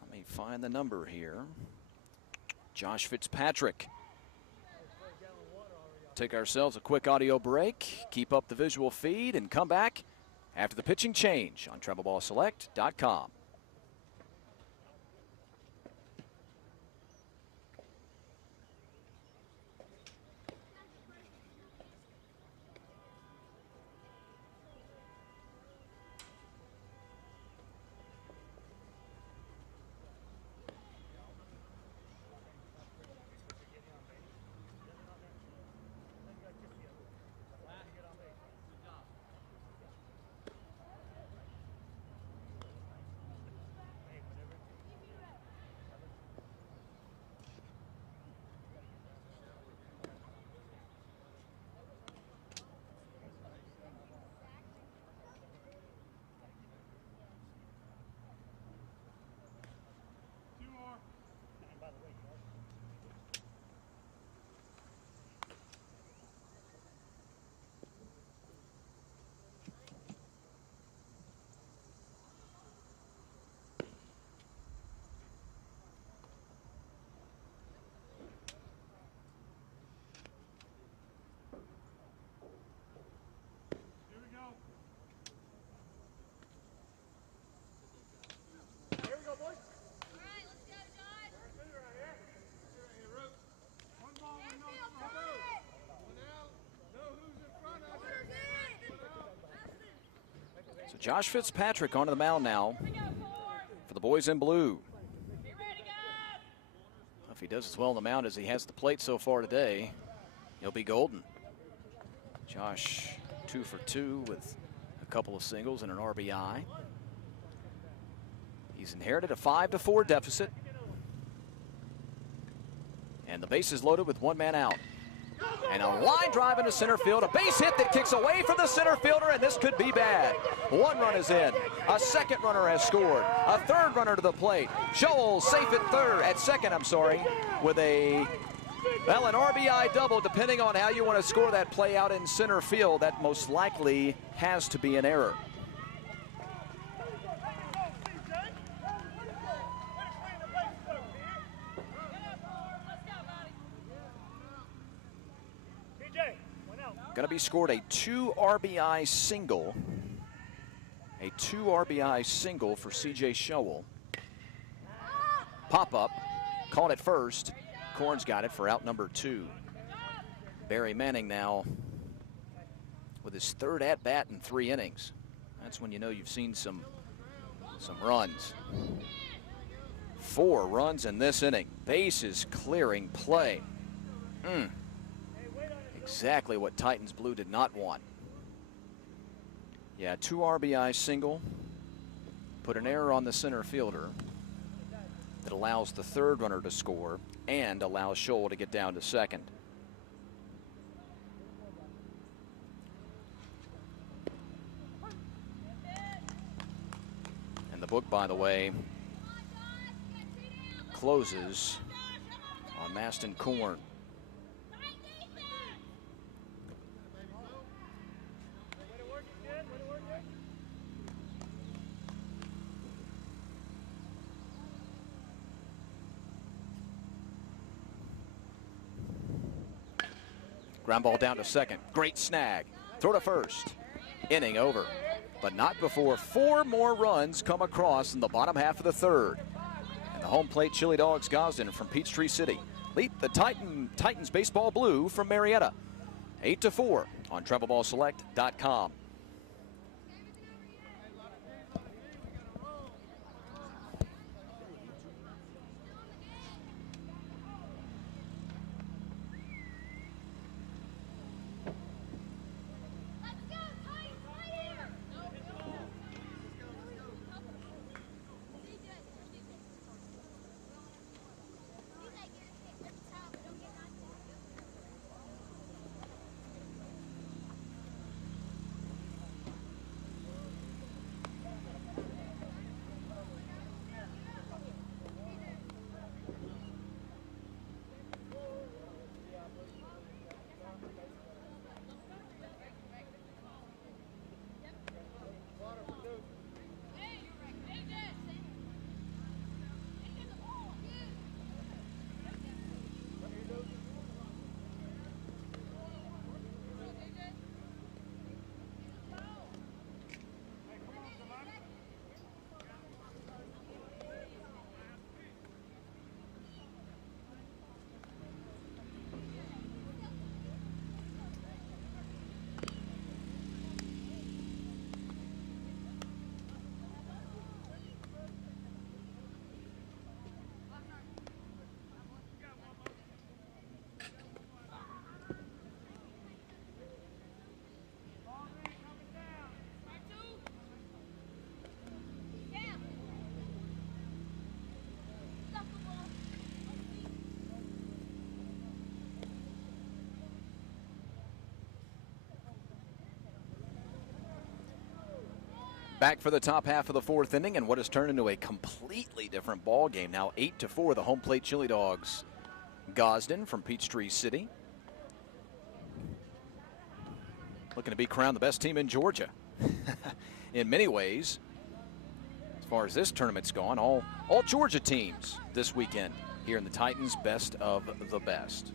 Let me find the number here. Josh Fitzpatrick. Take ourselves a quick audio break, keep up the visual feed, and come back after the pitching change on TrebleBallSelect.com. So Josh Fitzpatrick onto the mound now for the boys in blue. If he does as well on the mound as he has the plate so far today, he'll be golden. Josh 2 for 2 with a couple of singles and an RBI. He's inherited a 5-4 deficit. And the base is loaded with one man out. And a line drive into center field, a base hit that kicks away from the center fielder, and this could be bad. One run is in. A second runner has scored. A third runner to the plate. Joel safe at second, with an RBI double, depending on how you want to score that play out in center field. That most likely has to be an error. Going to be scored a 2 RBI single. A 2 RBI single for C.J. Showell. Pop up, caught it first. Korn's got it for out number 2. Barry Manning now with his third at-bat in 3 innings. That's when you know you've seen some runs. 4 runs in this inning. Bases clearing play. Exactly what Titans Blue did not want. Yeah, 2 RBI single. Put an error on the center fielder that allows the third runner to score and allows Scholl to get down to second. And the book, by the way, closes on Marsden Korn. Ground ball down to second. Great snag. Throw to first. Inning over. But not before 4 more runs come across in the bottom half of the third. And the home plate Chili Dogs Gosden from Peachtree City lead the Titans baseball blue from Marietta. 8-4 on TrebleBallSelect.com. Back for the top half of the fourth inning and what has turned into a completely different ball game. Now 8-4, the home plate Chili Dogs. Gosden from Peachtree City, looking to be crowned the best team in Georgia. In many ways, as far as this tournament's gone, all Georgia teams this weekend here in the Titans Best of the Best.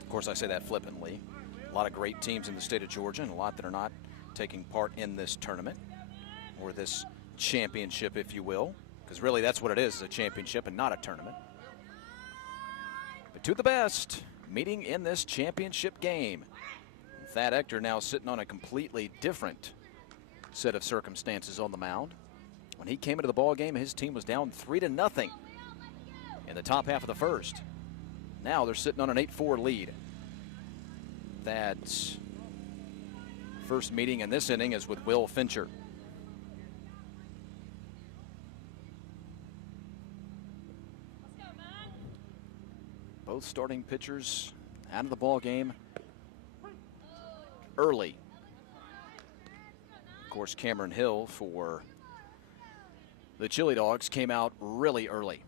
Of course, I say that flippantly. A lot of great teams in the state of Georgia and a lot that are not taking part in this tournament or this championship, if you will, because really that's what it is, a championship and not a tournament. But to the best meeting in this championship game. Thad Ector now sitting on a completely different set of circumstances on the mound. When he came into the ball game, his team was down 3-0 in the top half of the first. Now they're sitting on an 8-4 lead. Thad's first meeting in this inning is with Will Fincher. Both starting pitchers out of the ball game early. Of course, Cameron Hill for the Chili Dogs came out really early.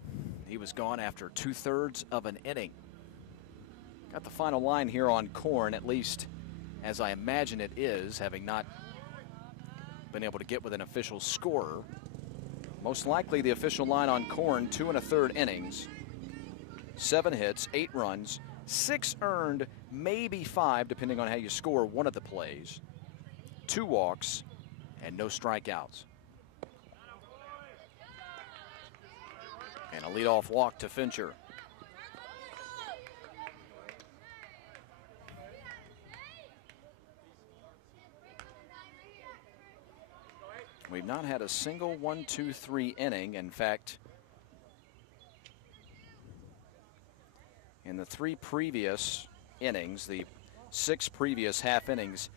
He was gone after 2/3 of an inning. Got the final line here on Korn, at least as I imagine it is, having not been able to get with an official scorer. Most likely the official line on Korn, 2 1/3 innings, 7 hits, 8 runs, 6 earned, maybe 5, depending on how you score one of the plays, 2 walks, and no strikeouts. And a leadoff walk to Fincher. We've not had a single 1-2-3 inning. In fact, in the 3 previous innings, the 6 previous half innings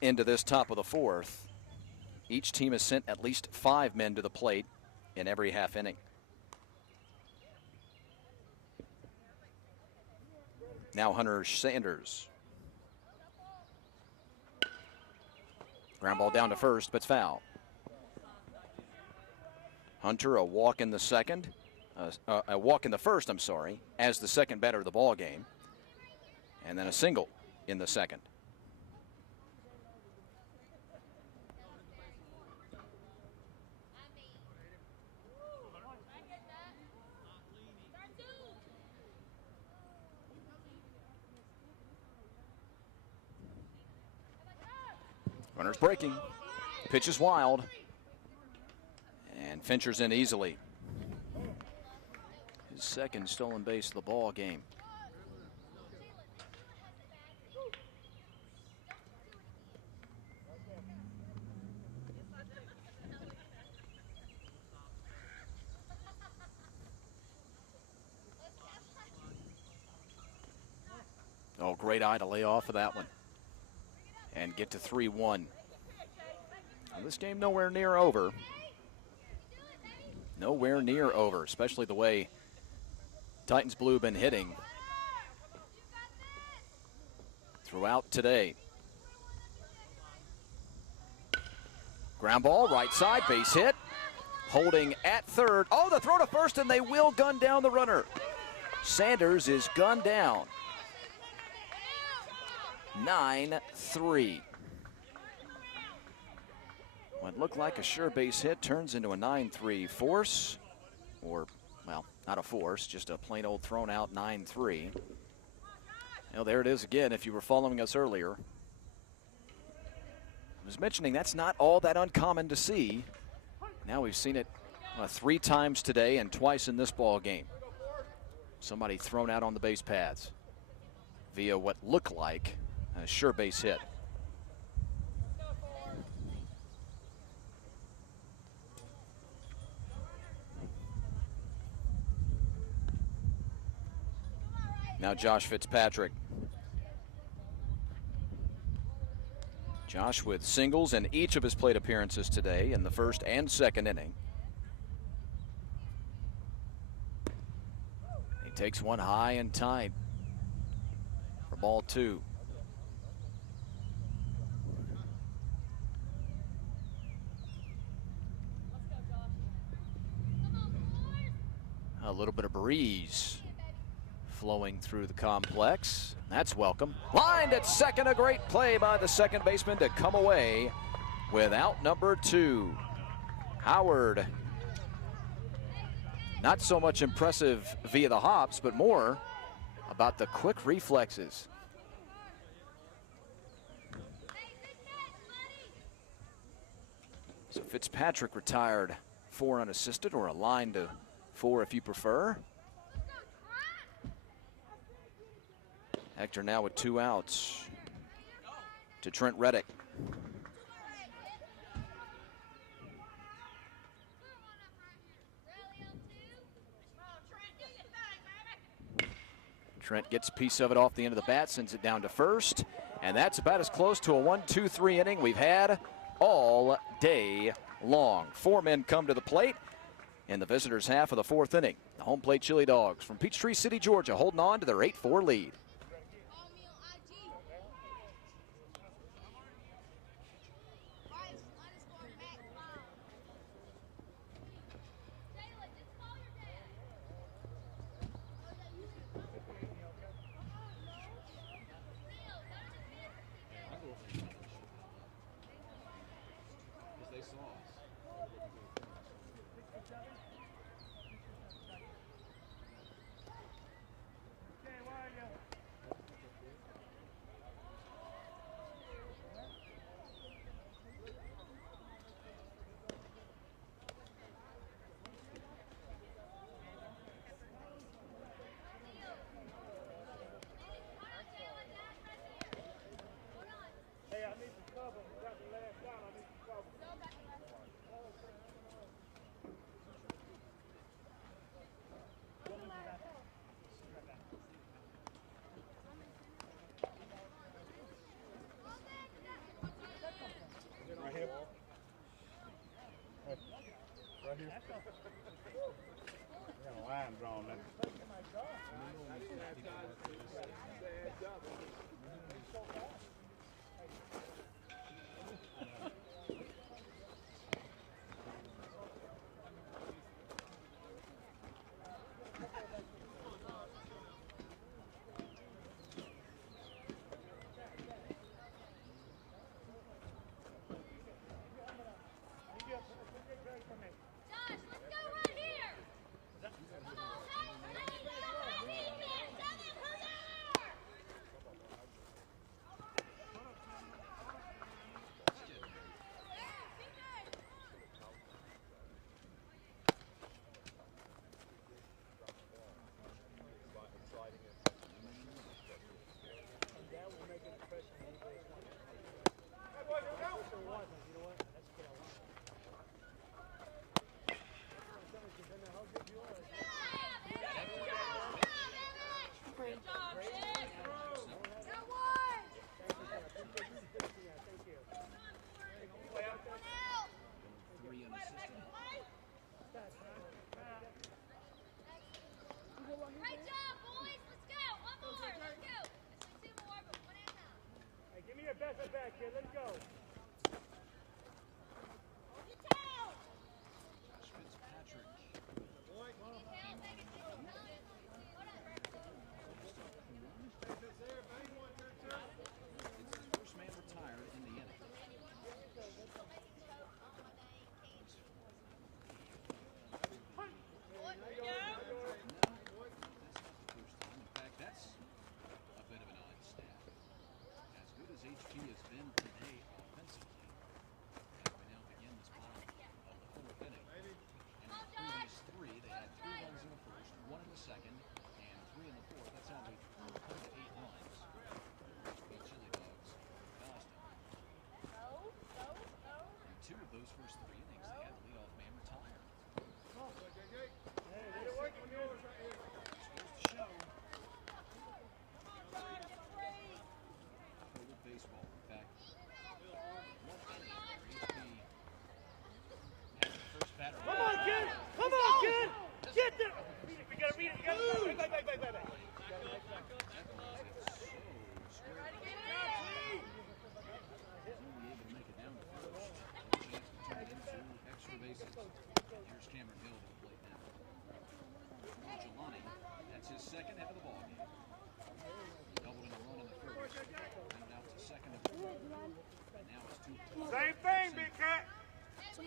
into this top of the fourth, each team has sent at least 5 men to the plate in every half inning. Now Hunter Sanders. Ground ball down to first, but it's foul. Hunter, a walk in the second. A walk in the first, I'm sorry, as the second batter of the ball game. And then a single in the second. Runner's breaking. Pitch is wild. And Fincher's in easily. His second stolen base of the ball game. Oh, great eye to lay off of that one and get to 3-1. Well, this game nowhere near over. Nowhere near over, especially the way Titans Blue have been hitting throughout today. Ground ball, right side, base hit. Holding at third. Oh, the throw to first, and they will gun down the runner. Sanders is gunned down. 9-3. What looked like a sure base hit turns into a 9-3 force, or, well, not a force, just a plain old thrown out 9-3. Well, there it is again if you were following us earlier. I was mentioning that's not all that uncommon to see. Now we've seen it 3 times today and twice in this ball game. Somebody thrown out on the base paths via what looked like a sure base hit. Now Josh Fitzpatrick. Josh with singles in each of his plate appearances today in the first and second inning. He takes one high and tight for ball 2. little bit of breeze flowing through the complex. That's welcome. Lined at second, a great play by the second baseman to come away without number 2. Howard, not so much impressive via the hops, but more about the quick reflexes. So Fitzpatrick retired 4 unassisted, or a line to 4 if you prefer. Hector now with 2 outs to Trent Reddick. Trent gets a piece of it off the end of the bat, sends it down to first, and that's about as close to a 1-2-3 inning we've had all day long. 4 men come to the plate in the visitors' half of the 4th inning. The home plate Chili Dogs from Peachtree City, Georgia, holding on to their 8-4 lead.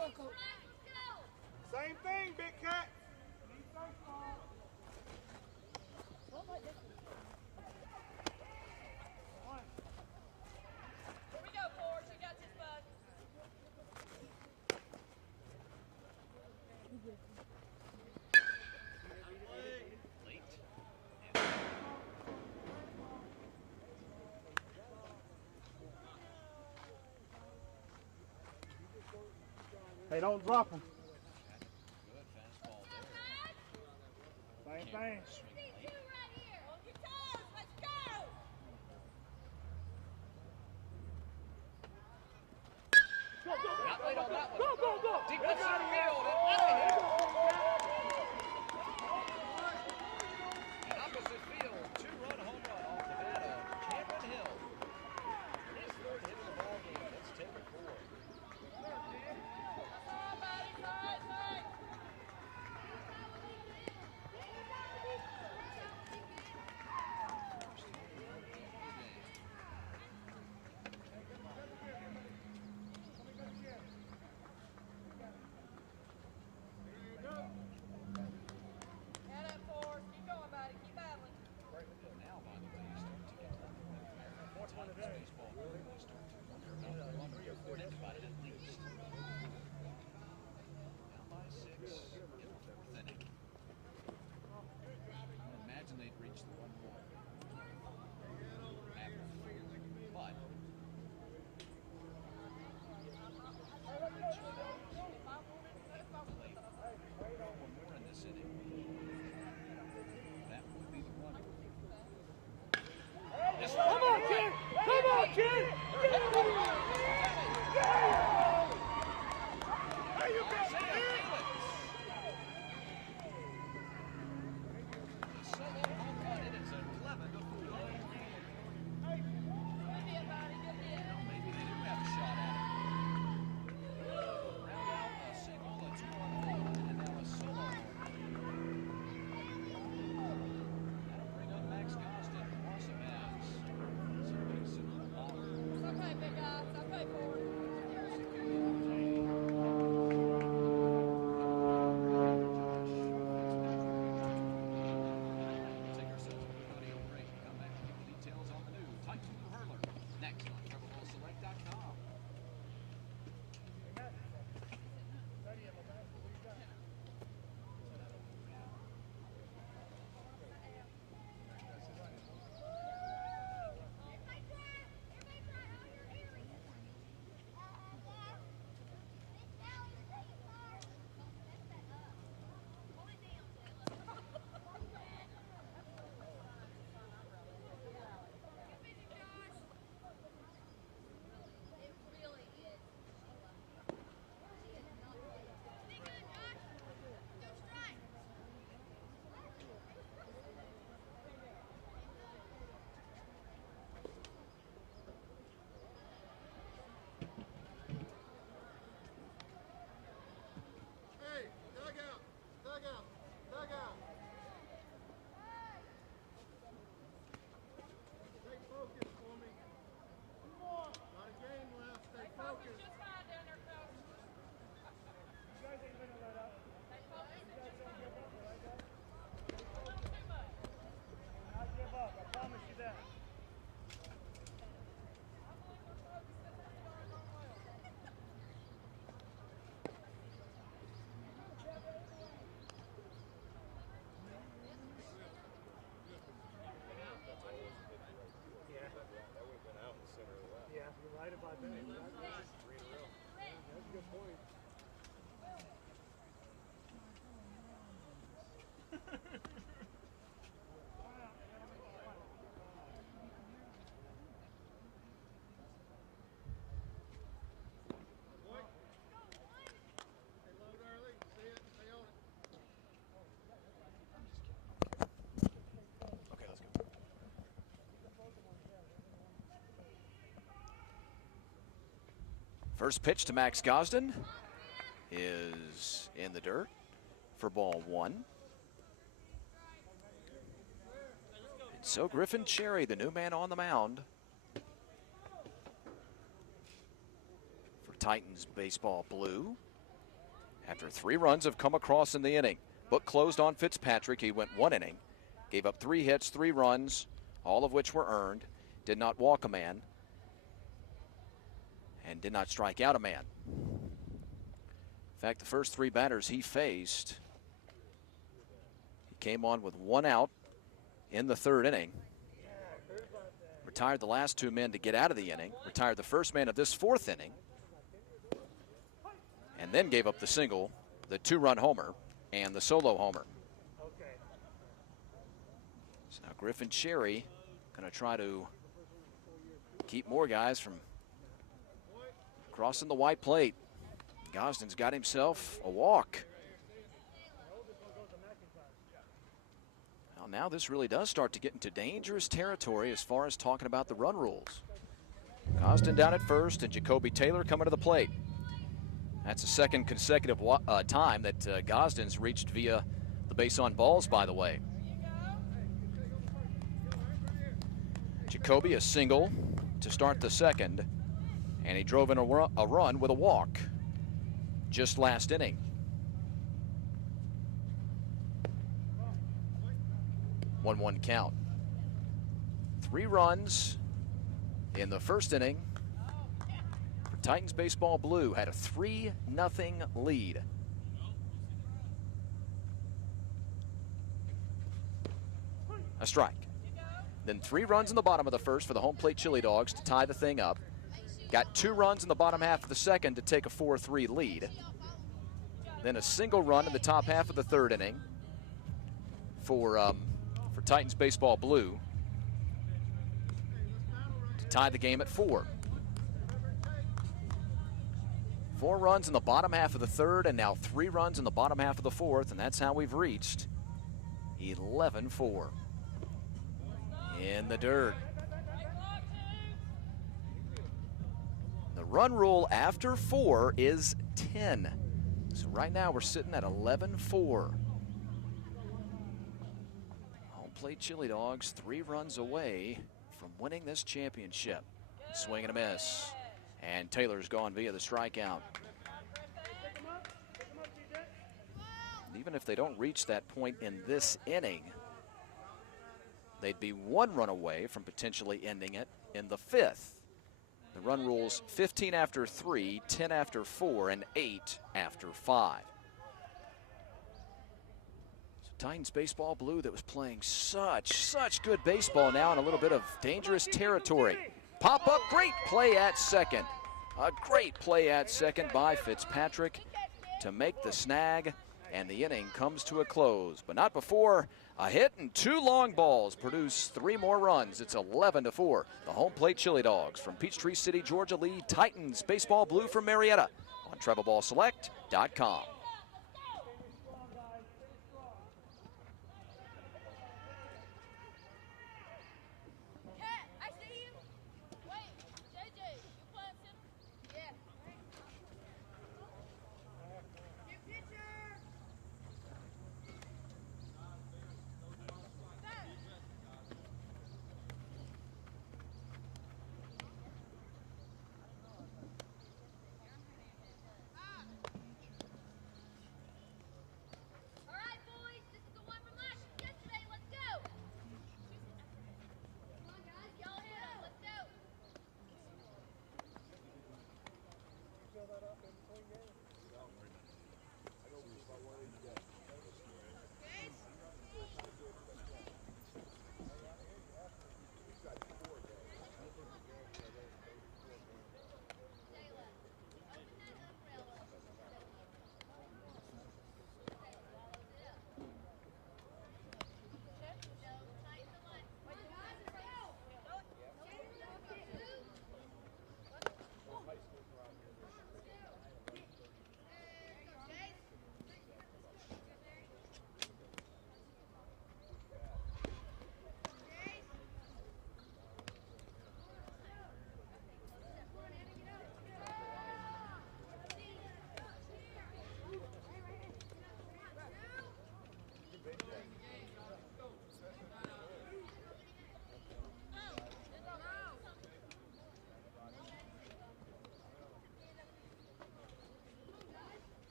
Same thing, big cat. Here we go, Forge. You got this, bud. Hey, don't drop them. Good fastball there. Same thing. On your toes. Let's go. Not late on that one. Go. Deep left center field and out of here. In opposite field, 2-run home run off the bat of Cameron Hill. His third hit of the ball game. Let's take it forward. Head up, Forge. Keep going, buddy. Keep battling. Now, by the way, you start to get Titans baseball really start to wonder about 3 or 4 innings about it at least. Down by 6 in the 4th inning. I imagine they'd reach the 1 point after 4. But one more in this inning. That would be the one. This one. Come on, kid. Hey, you got Isaiah it. Felix. The solo home run, and it's 11-4. Good hit, buddy. Good hit. Well, maybe they do have a shot at it. Round out a single, a 2-run home run, and now a solo home run. That'll bring up Max Gostin, who also has some base in the ball. It's okay, big guy. It's okay, Forge. Take ourselves a quick audio break and come back to give you details on the new Titan Blue Hurler. Next on TrevorHallSelect.com. Hey, dugout. Stay focused for me. Not a game left. Stay focused. Just fine down there, coach. You guys ain't gonna let up. Stay focused and just fine. Give up, right, guys? A little too much. Not give up. I promise you that. I believe we're focused and we're starting on well. Yeah, you're right about that. That's a good point. Okay, let's go. First pitch to Max Gostin is in the dirt for ball 1. And so Griffin Cherry, the new man on the mound for Titans baseball blue. After 3 runs have come across in the inning. Book closed on Fitzpatrick. He went 1 inning, gave up 3 hits, 3 runs, all of which were earned, did not walk a man, and did not strike out a man. In fact, the first 3 batters he faced, he came on with 1 out in the 3rd inning. Retired the last 2 men to get out of the inning, retired the first man of this 4th inning, and then gave up the single, the 2-run homer, and the solo homer. So now Griffin Cherry going to try to keep more guys from crossing the white plate. Gosden's got himself a walk. Well, now this really does start to get into dangerous territory as far as talking about the run rules. Gosden down at first and Jacoby Taylor coming to the plate. That's the 2nd consecutive time that Gosden's reached via the base on balls, by the way. Jacoby a single to start the 2nd, and he drove in a run with a walk just last inning. One count. 3 runs in the 1st inning. Titans baseball blue had a 3-0 lead. A strike. Then 3 runs in the bottom of the 1st for the home plate Chili Dogs to tie the thing up. Got 2 runs in the bottom half of the 2nd to take a 4-3 lead. Then a single run in the top half of the 3rd inning for Titans baseball blue to tie the game at 4. 4 runs in the bottom half of the 3rd, and now 3 runs in the bottom half of the 4th, and that's how we've reached 11-4 in the dirt. The run rule after 4 is 10. So right now we're sitting at 11-4. Home plate Chili Dogs 3 runs away from winning this championship. Swing and a miss. And Taylor's gone via the strikeout. And even if they don't reach that point in this inning, they'd be 1 run away from potentially ending it in the 5th. The run rule's 15 after 3, 10 after 4, and 8 after 5. So Titans baseball blue that was playing such good baseball now in a little bit of dangerous territory. Pop up, great play at second. A great play at second by Fitzpatrick to make the snag, and the inning comes to a close, but not before a hit and 2 long balls produce 3 more runs. It's 11-4. The home plate Chili Dogs from Peachtree City, Georgia lead Titans baseball blue from Marietta on TravelBallSelect.com.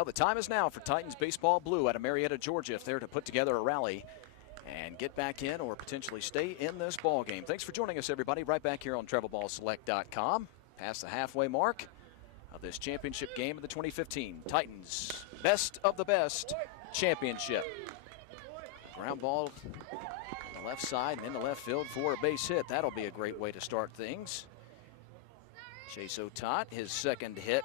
Well, the time is now for Titans baseball blue out of Marietta, Georgia, if they're to put together a rally and get back in or potentially stay in this ball game. Thanks for joining us, everybody. Right back here on TravelBallSelect.com. Past the halfway mark of this championship game of the 2015 Titans Best of the Best Championship. Ground ball on the left side and in the left field for a base hit. That'll be a great way to start things. Chase Otot, his second hit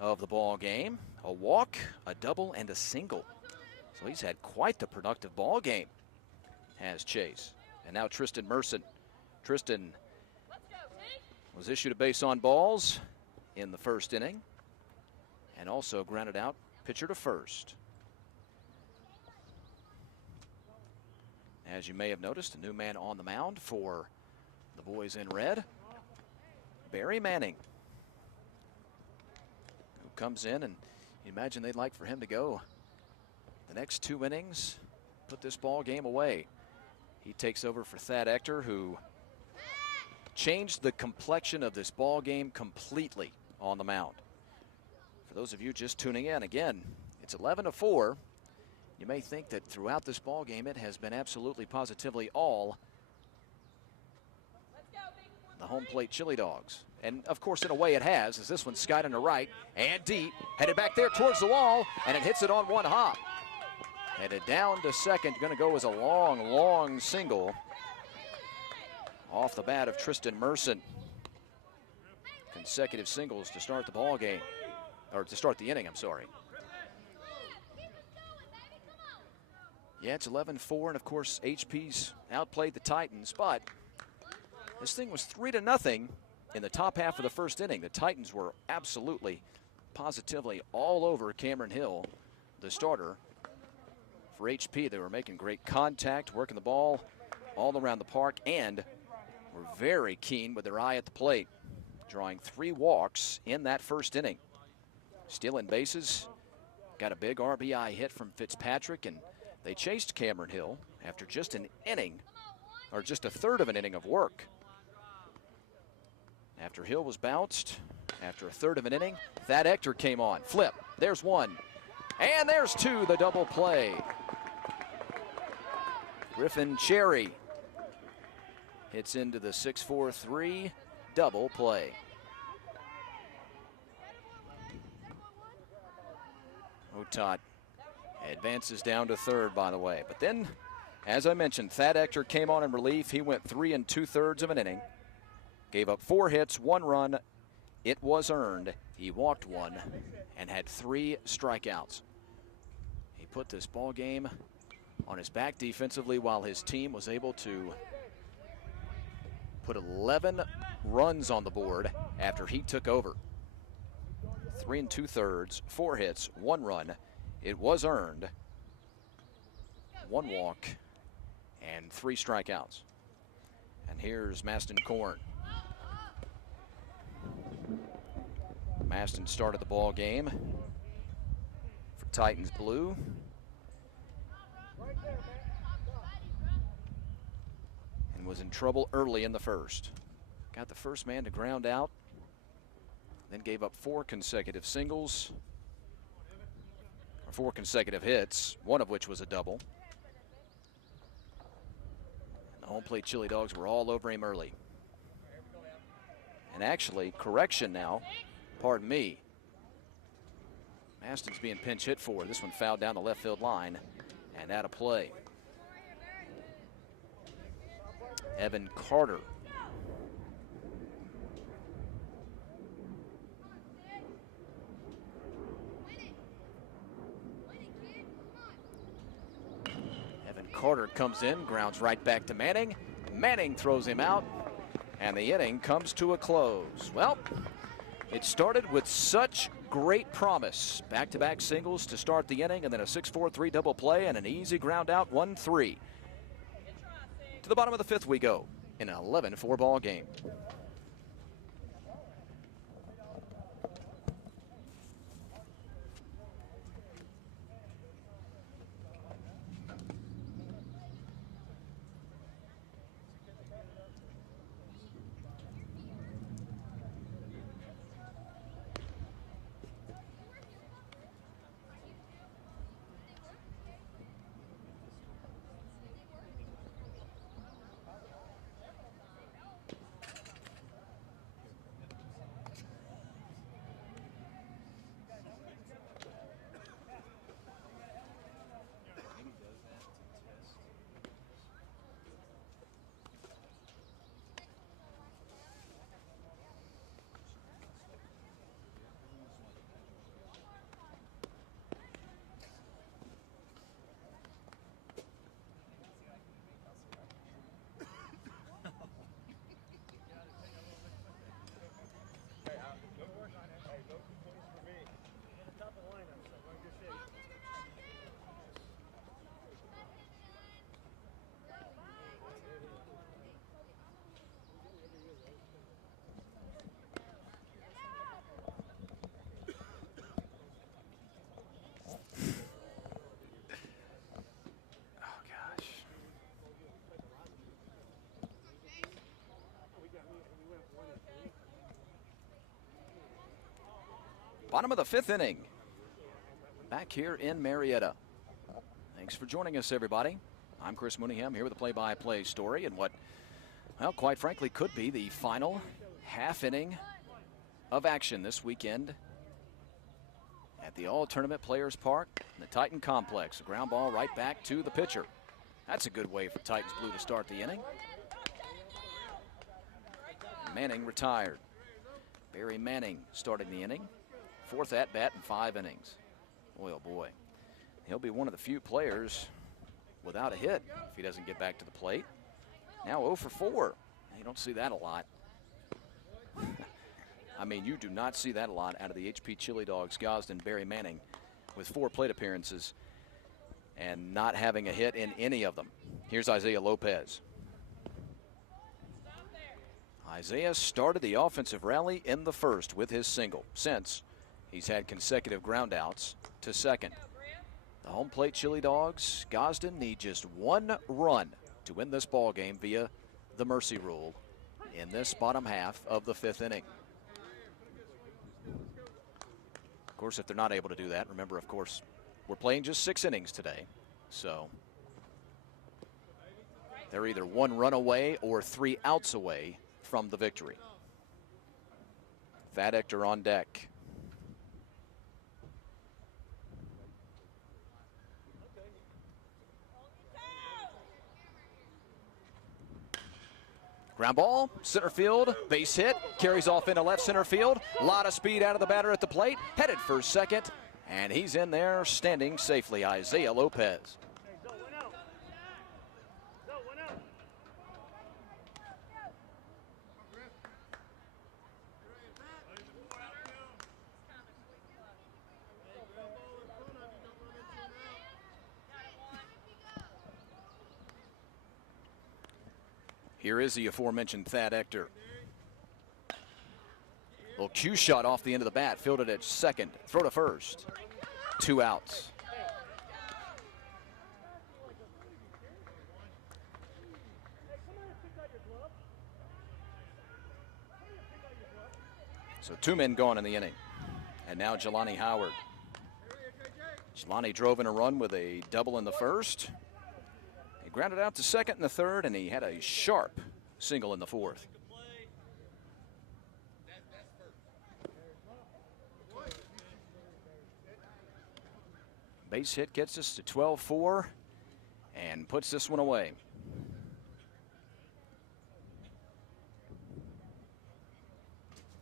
of the ball game. A walk, a double, and a single. So he's had quite the productive ball game, has Chase. And now Tristan Merson. Tristan was issued a base on balls in the first inning and also grounded out pitcher to first. As you may have noticed, a new man on the mound for the boys in red, Barry Manning, who comes in, and you imagine they'd like for him to go the next 2 innings, put this ball game away. He takes over for Thad Ector, who changed the complexion of this ball game completely on the mound. For those of you just tuning in, again, it's 11-4. You may think that throughout this ball game it has been absolutely positively all the home plate Chili Dogs. And of course, in a way it has, as this one's skied on the right and deep, headed back there towards the wall, and it hits it on one hop. Headed down to second, going to go as a long, long single off the bat of Tristan Merson. Consecutive singles to start the ball game, or to start the inning, I'm sorry. Yeah, it's 11-4, and of course, HP's outplayed the Titans, but this thing was 3-0 in the top half of the first inning. The Titans were absolutely, positively all over Cameron Hill, the starter for HP. They were making great contact, working the ball all around the park, and were very keen with their eye at the plate, drawing 3 walks in that first inning. Stealing bases, got a big RBI hit from Fitzpatrick, and they chased Cameron Hill after just an inning, or just a third of an inning of work. After Hill was bounced, after a third of an inning, Thad Ector came on. Flip, there's 1, and there's 2, the double play. Griffin Cherry hits into the 6-4-3 double play. Otot advances down to third, by the way. But then, as I mentioned, Thad Ector came on in relief. He went 3 2/3 of an inning. Gave up 4 hits, 1 run. It was earned. He walked 1 and had 3 strikeouts. He put this ball game on his back defensively while his team was able to put 11 runs on the board after he took over. 3 2/3, 4 hits, 1 run. It was earned. 1 walk and 3 strikeouts. And here's Maston Korn. Maston started the ball game for Titans Blue. And was in trouble early in the first. Got the first man to ground out, then gave up 4 consecutive singles, or 4 consecutive hits, one of which was a double. And the home plate Chili Dogs were all over him early. And actually, correction now, pardon me, Maston's being pinch hit for. This one fouled down the left field line and out of play. Evan Carter. Evan Carter comes in, grounds right back to Manning. Manning throws him out, and the inning comes to a close. Well, it started with such great promise. Back-to-back singles to start the inning, and then a 6-4-3 double play and an easy ground out, 1-3. To the bottom of the 5th we go in an 11-4 ball game. Bottom of the 5th inning. Back here in Marietta. Thanks for joining us, everybody. I'm Chris Mooneyham here with a play-by-play story and what, well, quite frankly, could be the final half inning of action this weekend at the All-Tournament Players Park in the Titan Complex. A ground ball right back to the pitcher. That's a good way for Titans Blue to start the inning. Manning retired. Barry Manning starting the inning. 4th at-bat in 5 innings. Boy, oh boy. He'll be one of the few players without a hit if he doesn't get back to the plate. Now 0 for 4. You don't see that a lot. I mean, you do not see that a lot out of the HP Chili Dogs, Gosden, Barry Manning, with 4 plate appearances and not having a hit in any of them. Here's Isaiah Lopez. Isaiah started the offensive rally in the 1st with his single. Since he's had consecutive groundouts to second. The home plate Chili Dogs, Gosden, need just 1 run to win this ball game via the mercy rule in this bottom half of the 5th inning. Of course, if they're not able to do that, remember, of course, we're playing just 6 innings today. So they're either 1 run away or 3 outs away from the victory. Thad Ector on deck. Ground ball, center field, base hit, carries off into left center field. A lot of speed out of the batter at the plate, headed for second, and he's in there standing safely, Isaiah Lopez. Here is the aforementioned Thad Ector. Little cue shot off the end of the bat, fielded at second, throw to first. 2 outs. So 2 men gone in the inning. And now Jelani Howard. Jelani drove in a run with a double in the 1st. He grounded out to second in the 3rd, and he had a sharp single in the 4th. Base hit gets us to 12-4 and puts this one away.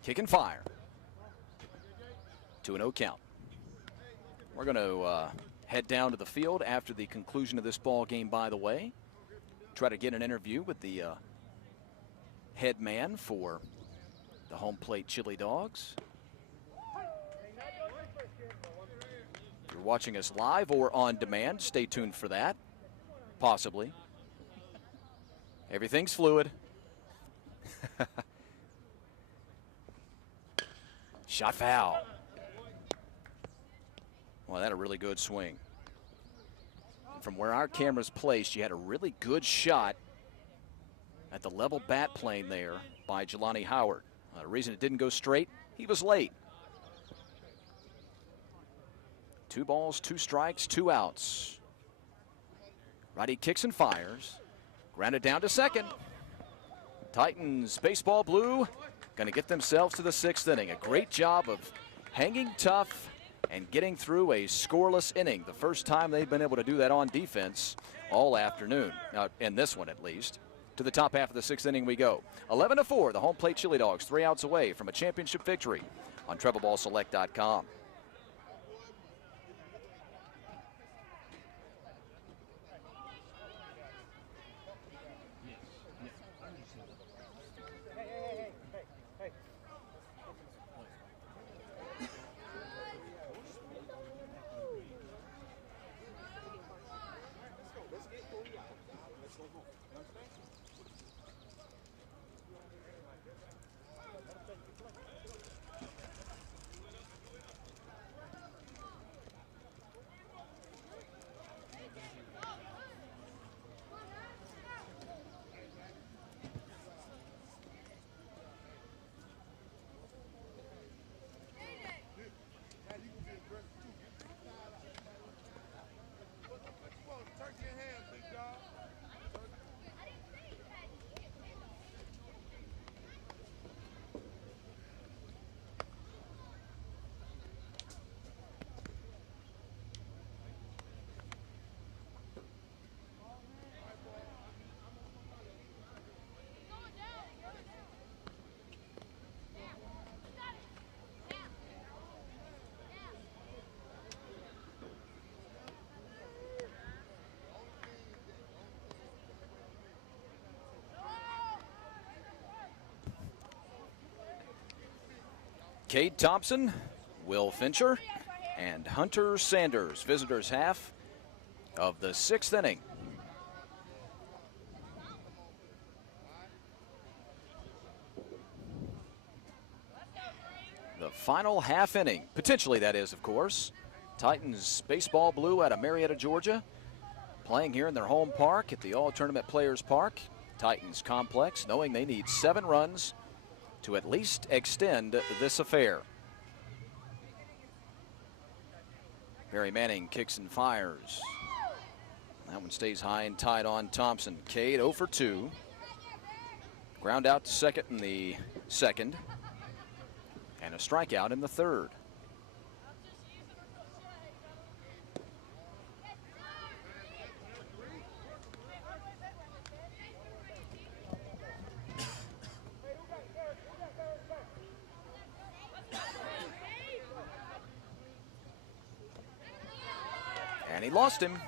Kick and fire. 2-0 count. We're going to head down to the field after the conclusion of this ball game, by the way. Try to get an interview with the head man for the home plate Chili Dogs. If you're watching us live or on demand, stay tuned for that. Possibly. Everything's fluid. Shot foul. Well, that a really good swing. And from where our camera's placed, you had a really good shot at the level bat plane there by Jelani Howard. The reason it didn't go straight, he was late. 2 balls, 2 strikes, 2 outs. Righty kicks and fires. Grounded down to second. Titans baseball blue going to get themselves to the 6th inning. A great job of hanging tough and getting through a scoreless inning. The first time they've been able to do that on defense all afternoon, in this one at least. To the top half of the 6th inning we go. 11-4, the home plate Chili Dogs 3 outs away from a championship victory on TrebleBallSelect.com. Cade Thompson, Will Fincher, and Hunter Sanders. Visitors half of the 6th inning. The final half inning, potentially that is, of course. Titans baseball blue out of Marietta, Georgia, playing here in their home park at the All-Tournament Players Park, Titans complex, knowing they need 7 runs to at least extend this affair. Barry Manning kicks and fires. That one stays high and tight on Thompson. Cade 0 for 2. Ground out to second in the 2nd. And a strikeout in the 3rd. And he lost him.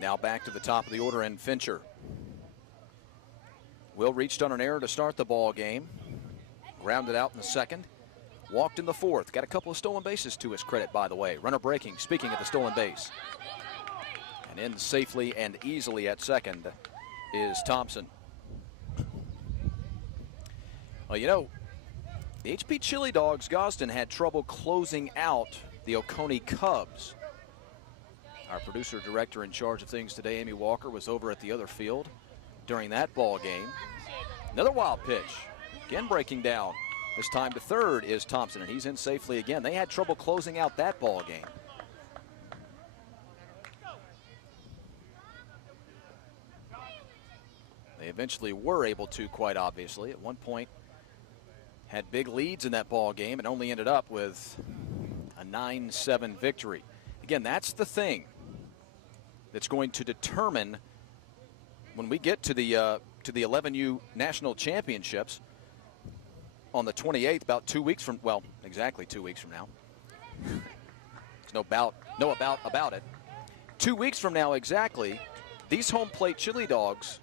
Now back to the top of the order, and Fincher. Will reached on an error to start the ball game. Grounded out in the 2nd. Walked in the 4th. Got a couple of stolen bases to his credit, by the way. Runner breaking, speaking of the stolen base. And in safely and easily at 2nd is Thompson. Well, you know, the HP Chili Dogs Gosden had trouble closing out the Oconee Cubs. Our producer director in charge of things today, Amy Walker, was over at the other field during that ball game. Another wild pitch, again breaking down. This time to 3rd is Thompson, and he's in safely again. They had trouble closing out that ball game. They eventually were able to, quite obviously. At one point, had big leads in that ball game and only ended up with a 9-7 victory. Again, that's the thing that's going to determine when we get to the 11U National Championships on the 28th, about 2 weeks from, well, exactly 2 weeks from now. There's no about it. 2 weeks from now exactly, these home plate Chili Dogs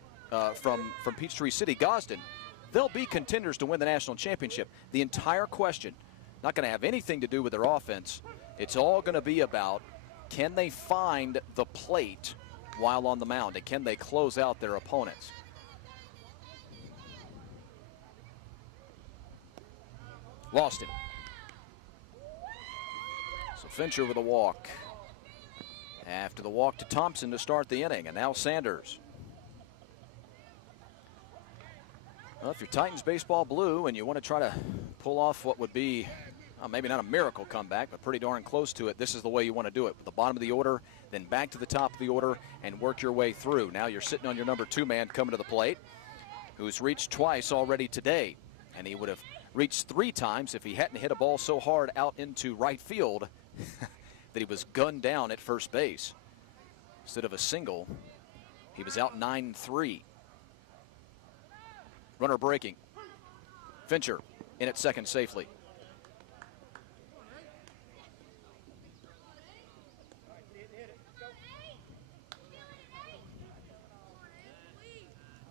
from Peachtree City, Gosden, they'll be contenders to win the national championship. The entire question, not going to have anything to do with their offense. It's all going to be about, can they find the plate while on the mound, and can they close out their opponents? Lost him. So Fincher with a walk. After the walk to Thompson to start the inning, and now Sanders. Well, if you're Titans baseball blue and you want to try to pull off what would be, maybe not a miracle comeback, but pretty darn close to it, this is the way you want to do it. With the bottom of the order, then back to the top of the order and work your way through. Now you're sitting on your number 2 man coming to the plate, who's reached twice already today. And he would have reached 3 times if he hadn't hit a ball so hard out into right field that he was gunned down at first base. Instead of a single, he was out 9-3. Runner breaking. Fincher in at 2nd safely.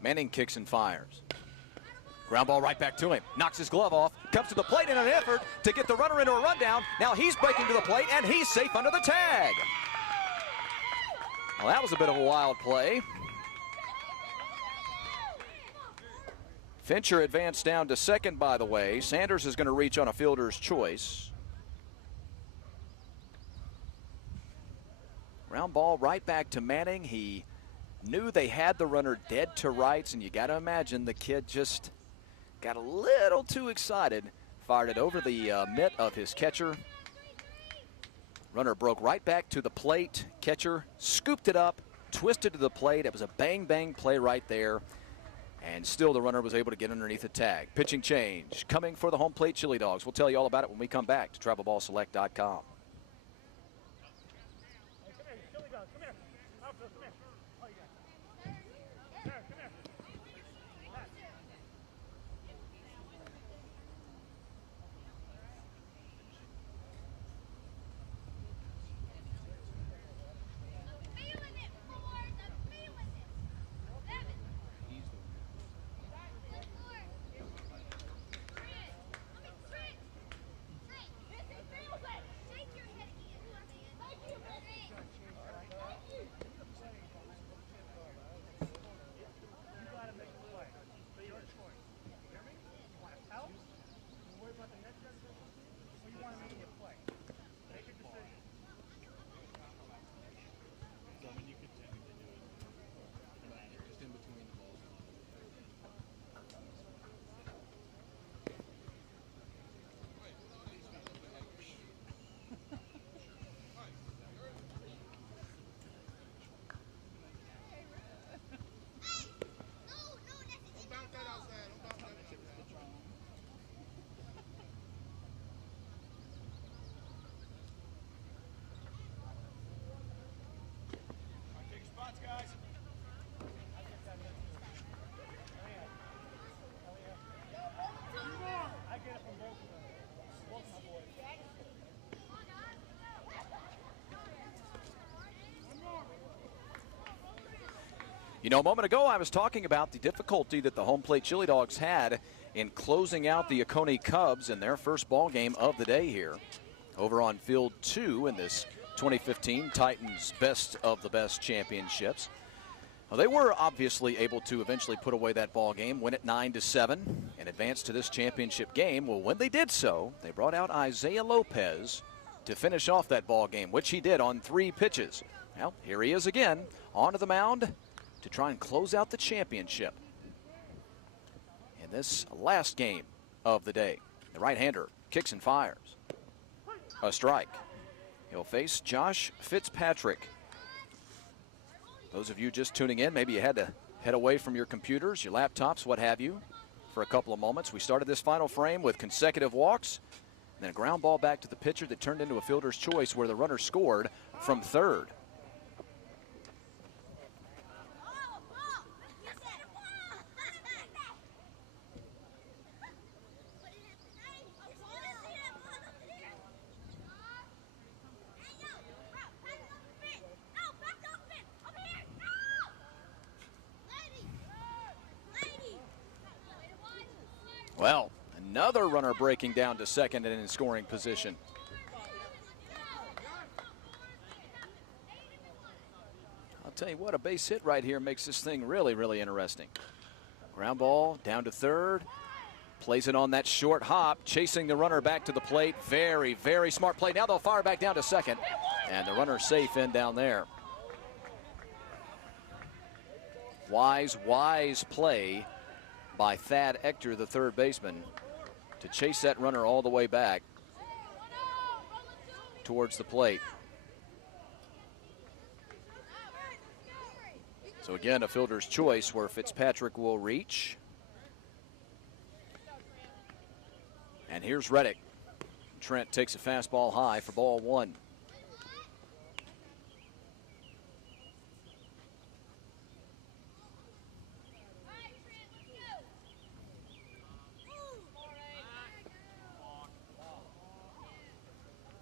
Manning kicks and fires. Ground ball right back to him. Knocks his glove off. Comes to the plate in an effort to get the runner into a rundown. Now he's breaking to the plate, and he's safe under the tag. Well, that was a bit of a wild play. Fincher advanced down to 2nd, by the way. Sanders is going to reach on a fielder's choice. Ground ball right back to Manning. He knew they had the runner dead to rights, and you got to imagine the kid just got a little too excited. Fired it over the mitt of his catcher. Runner broke right back to the plate. Catcher scooped it up, twisted to the plate. It was a bang-bang play right there. And still the runner was able to get underneath the tag. Pitching change coming for the home plate Chili Dogs. We'll tell you all about it when we come back to travelballselect.com. You know, a moment ago I was talking about the difficulty that the home plate Chili Dogs had in closing out the Oconee Cubs in their first ball game of the day here over on Field 2 in this 2015 Titans Best of the Best Championships. Well, they were obviously able to eventually put away that ball game, win it 9-7, and advance to this championship game. Well, when they did so, they brought out Isaiah Lopez to finish off that ball game, which he did on 3 pitches. Well, here he is again, onto the mound to try and close out the championship in this last game of the day. The right-hander kicks and fires. A strike. He'll face Josh Fitzpatrick. Those of you just tuning in, maybe you had to head away from your computers, your laptops, what have you, for a couple of moments. We started this final frame with consecutive walks, and then a ground ball back to the pitcher that turned into a fielder's choice where the runner scored from third. Well, another runner breaking down to second and in scoring position. I'll tell you what, a base hit right here makes this thing really, really interesting. Ground ball down to third. Plays it on that short hop, chasing the runner back to the plate. Very, very smart play. Now they'll fire back down to second. And the runner's safe in down there. Wise play by Thad Ector, the third baseman, to chase that runner all the way back towards the plate. So again, a fielder's choice where Fitzpatrick will reach. And here's Reddick. Trent takes a fastball high for ball 1.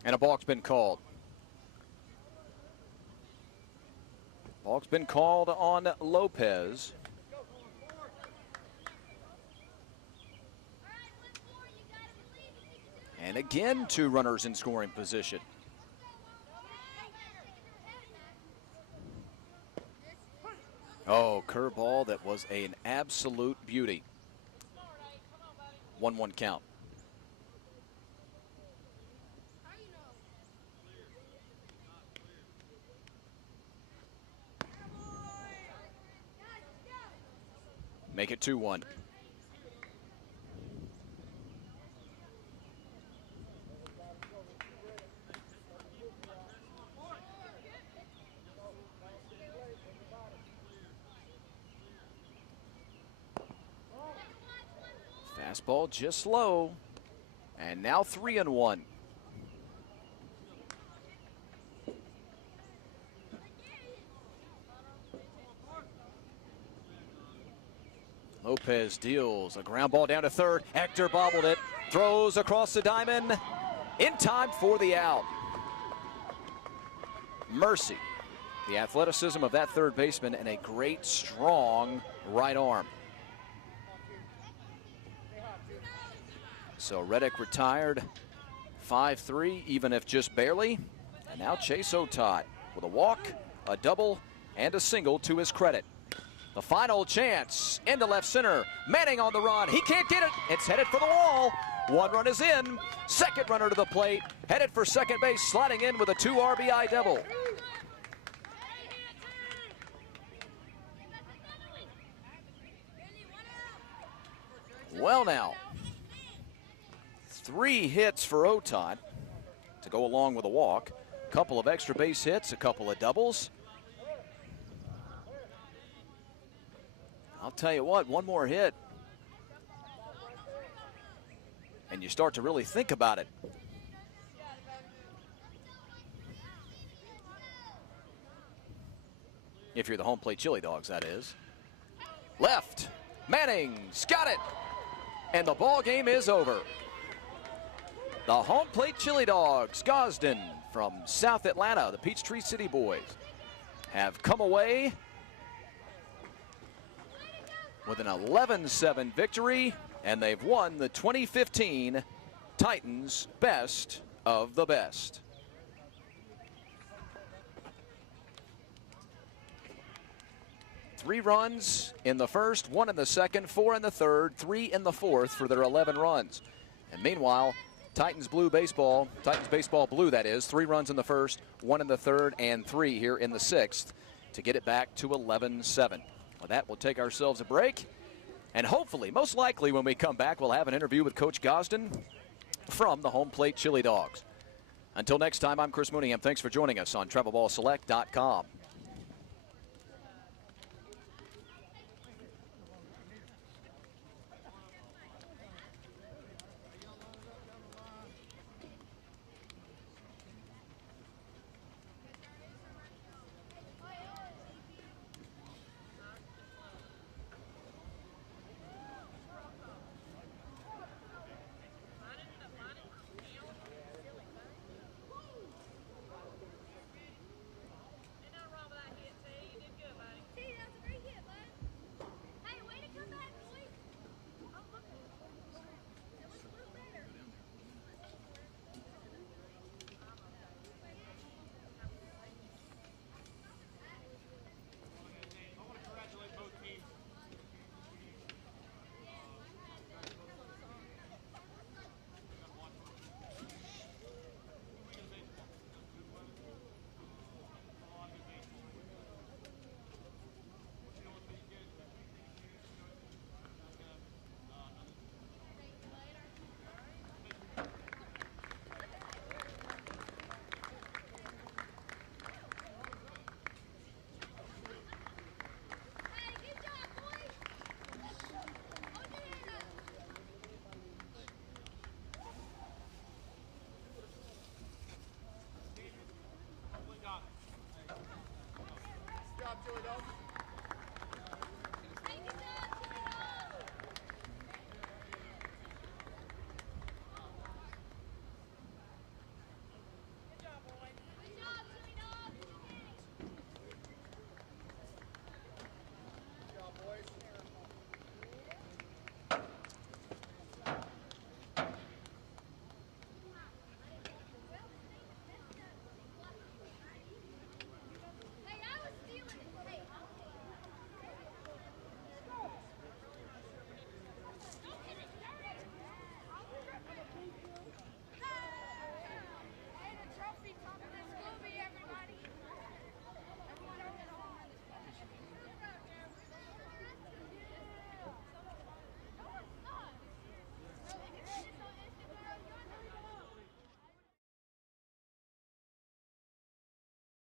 And a balk's been called. Balk's been called on Lopez. And again, 2 runners in scoring position. Oh, curveball that was an absolute beauty. 1-1 count. Make it 2-1. Fastball just low. And now 3-1. Lopez deals a ground ball down to third. Ector bobbled it, throws across the diamond in time for the out. Mercy, the athleticism of that third baseman and a great strong right arm. So Reddick retired 5-3, even if just barely. And now Chase Otot with a walk, a double, and a single to his credit. The final chance into left center. Manning on the run. He can't get it. It's headed for the wall. 1 run is in. Second runner to the plate. Headed for second base, sliding in with a 2 RBI double. Well now, 3 hits for Otot to go along with a walk. A couple of extra base hits, a couple of doubles. I'll tell you what, 1 more hit, and you start to really think about it. If you're the home plate Chili Dogs, that is. Left, Manning's got it, and the ball game is over. The home plate Chili Dogs, Gosden from South Atlanta, the Peachtree City boys, have come away with an 11-7 victory, and they've won the 2015 Titans Best of the Best. Three runs in the first, one in the second, four in the third, three in the fourth for their 11 runs. And meanwhile, Titans Blue Baseball, Titans Baseball Blue that is, 3 runs in the first, 1 in the third, and 3 here in the sixth to get it back to 11-7. With that, we'll take ourselves a break. And hopefully, most likely when we come back, we'll have an interview with Coach Gosden from the Home Plate Chili Dogs. Until next time, I'm Chris Mooneyham. Thanks for joining us on TravelBallSelect.com.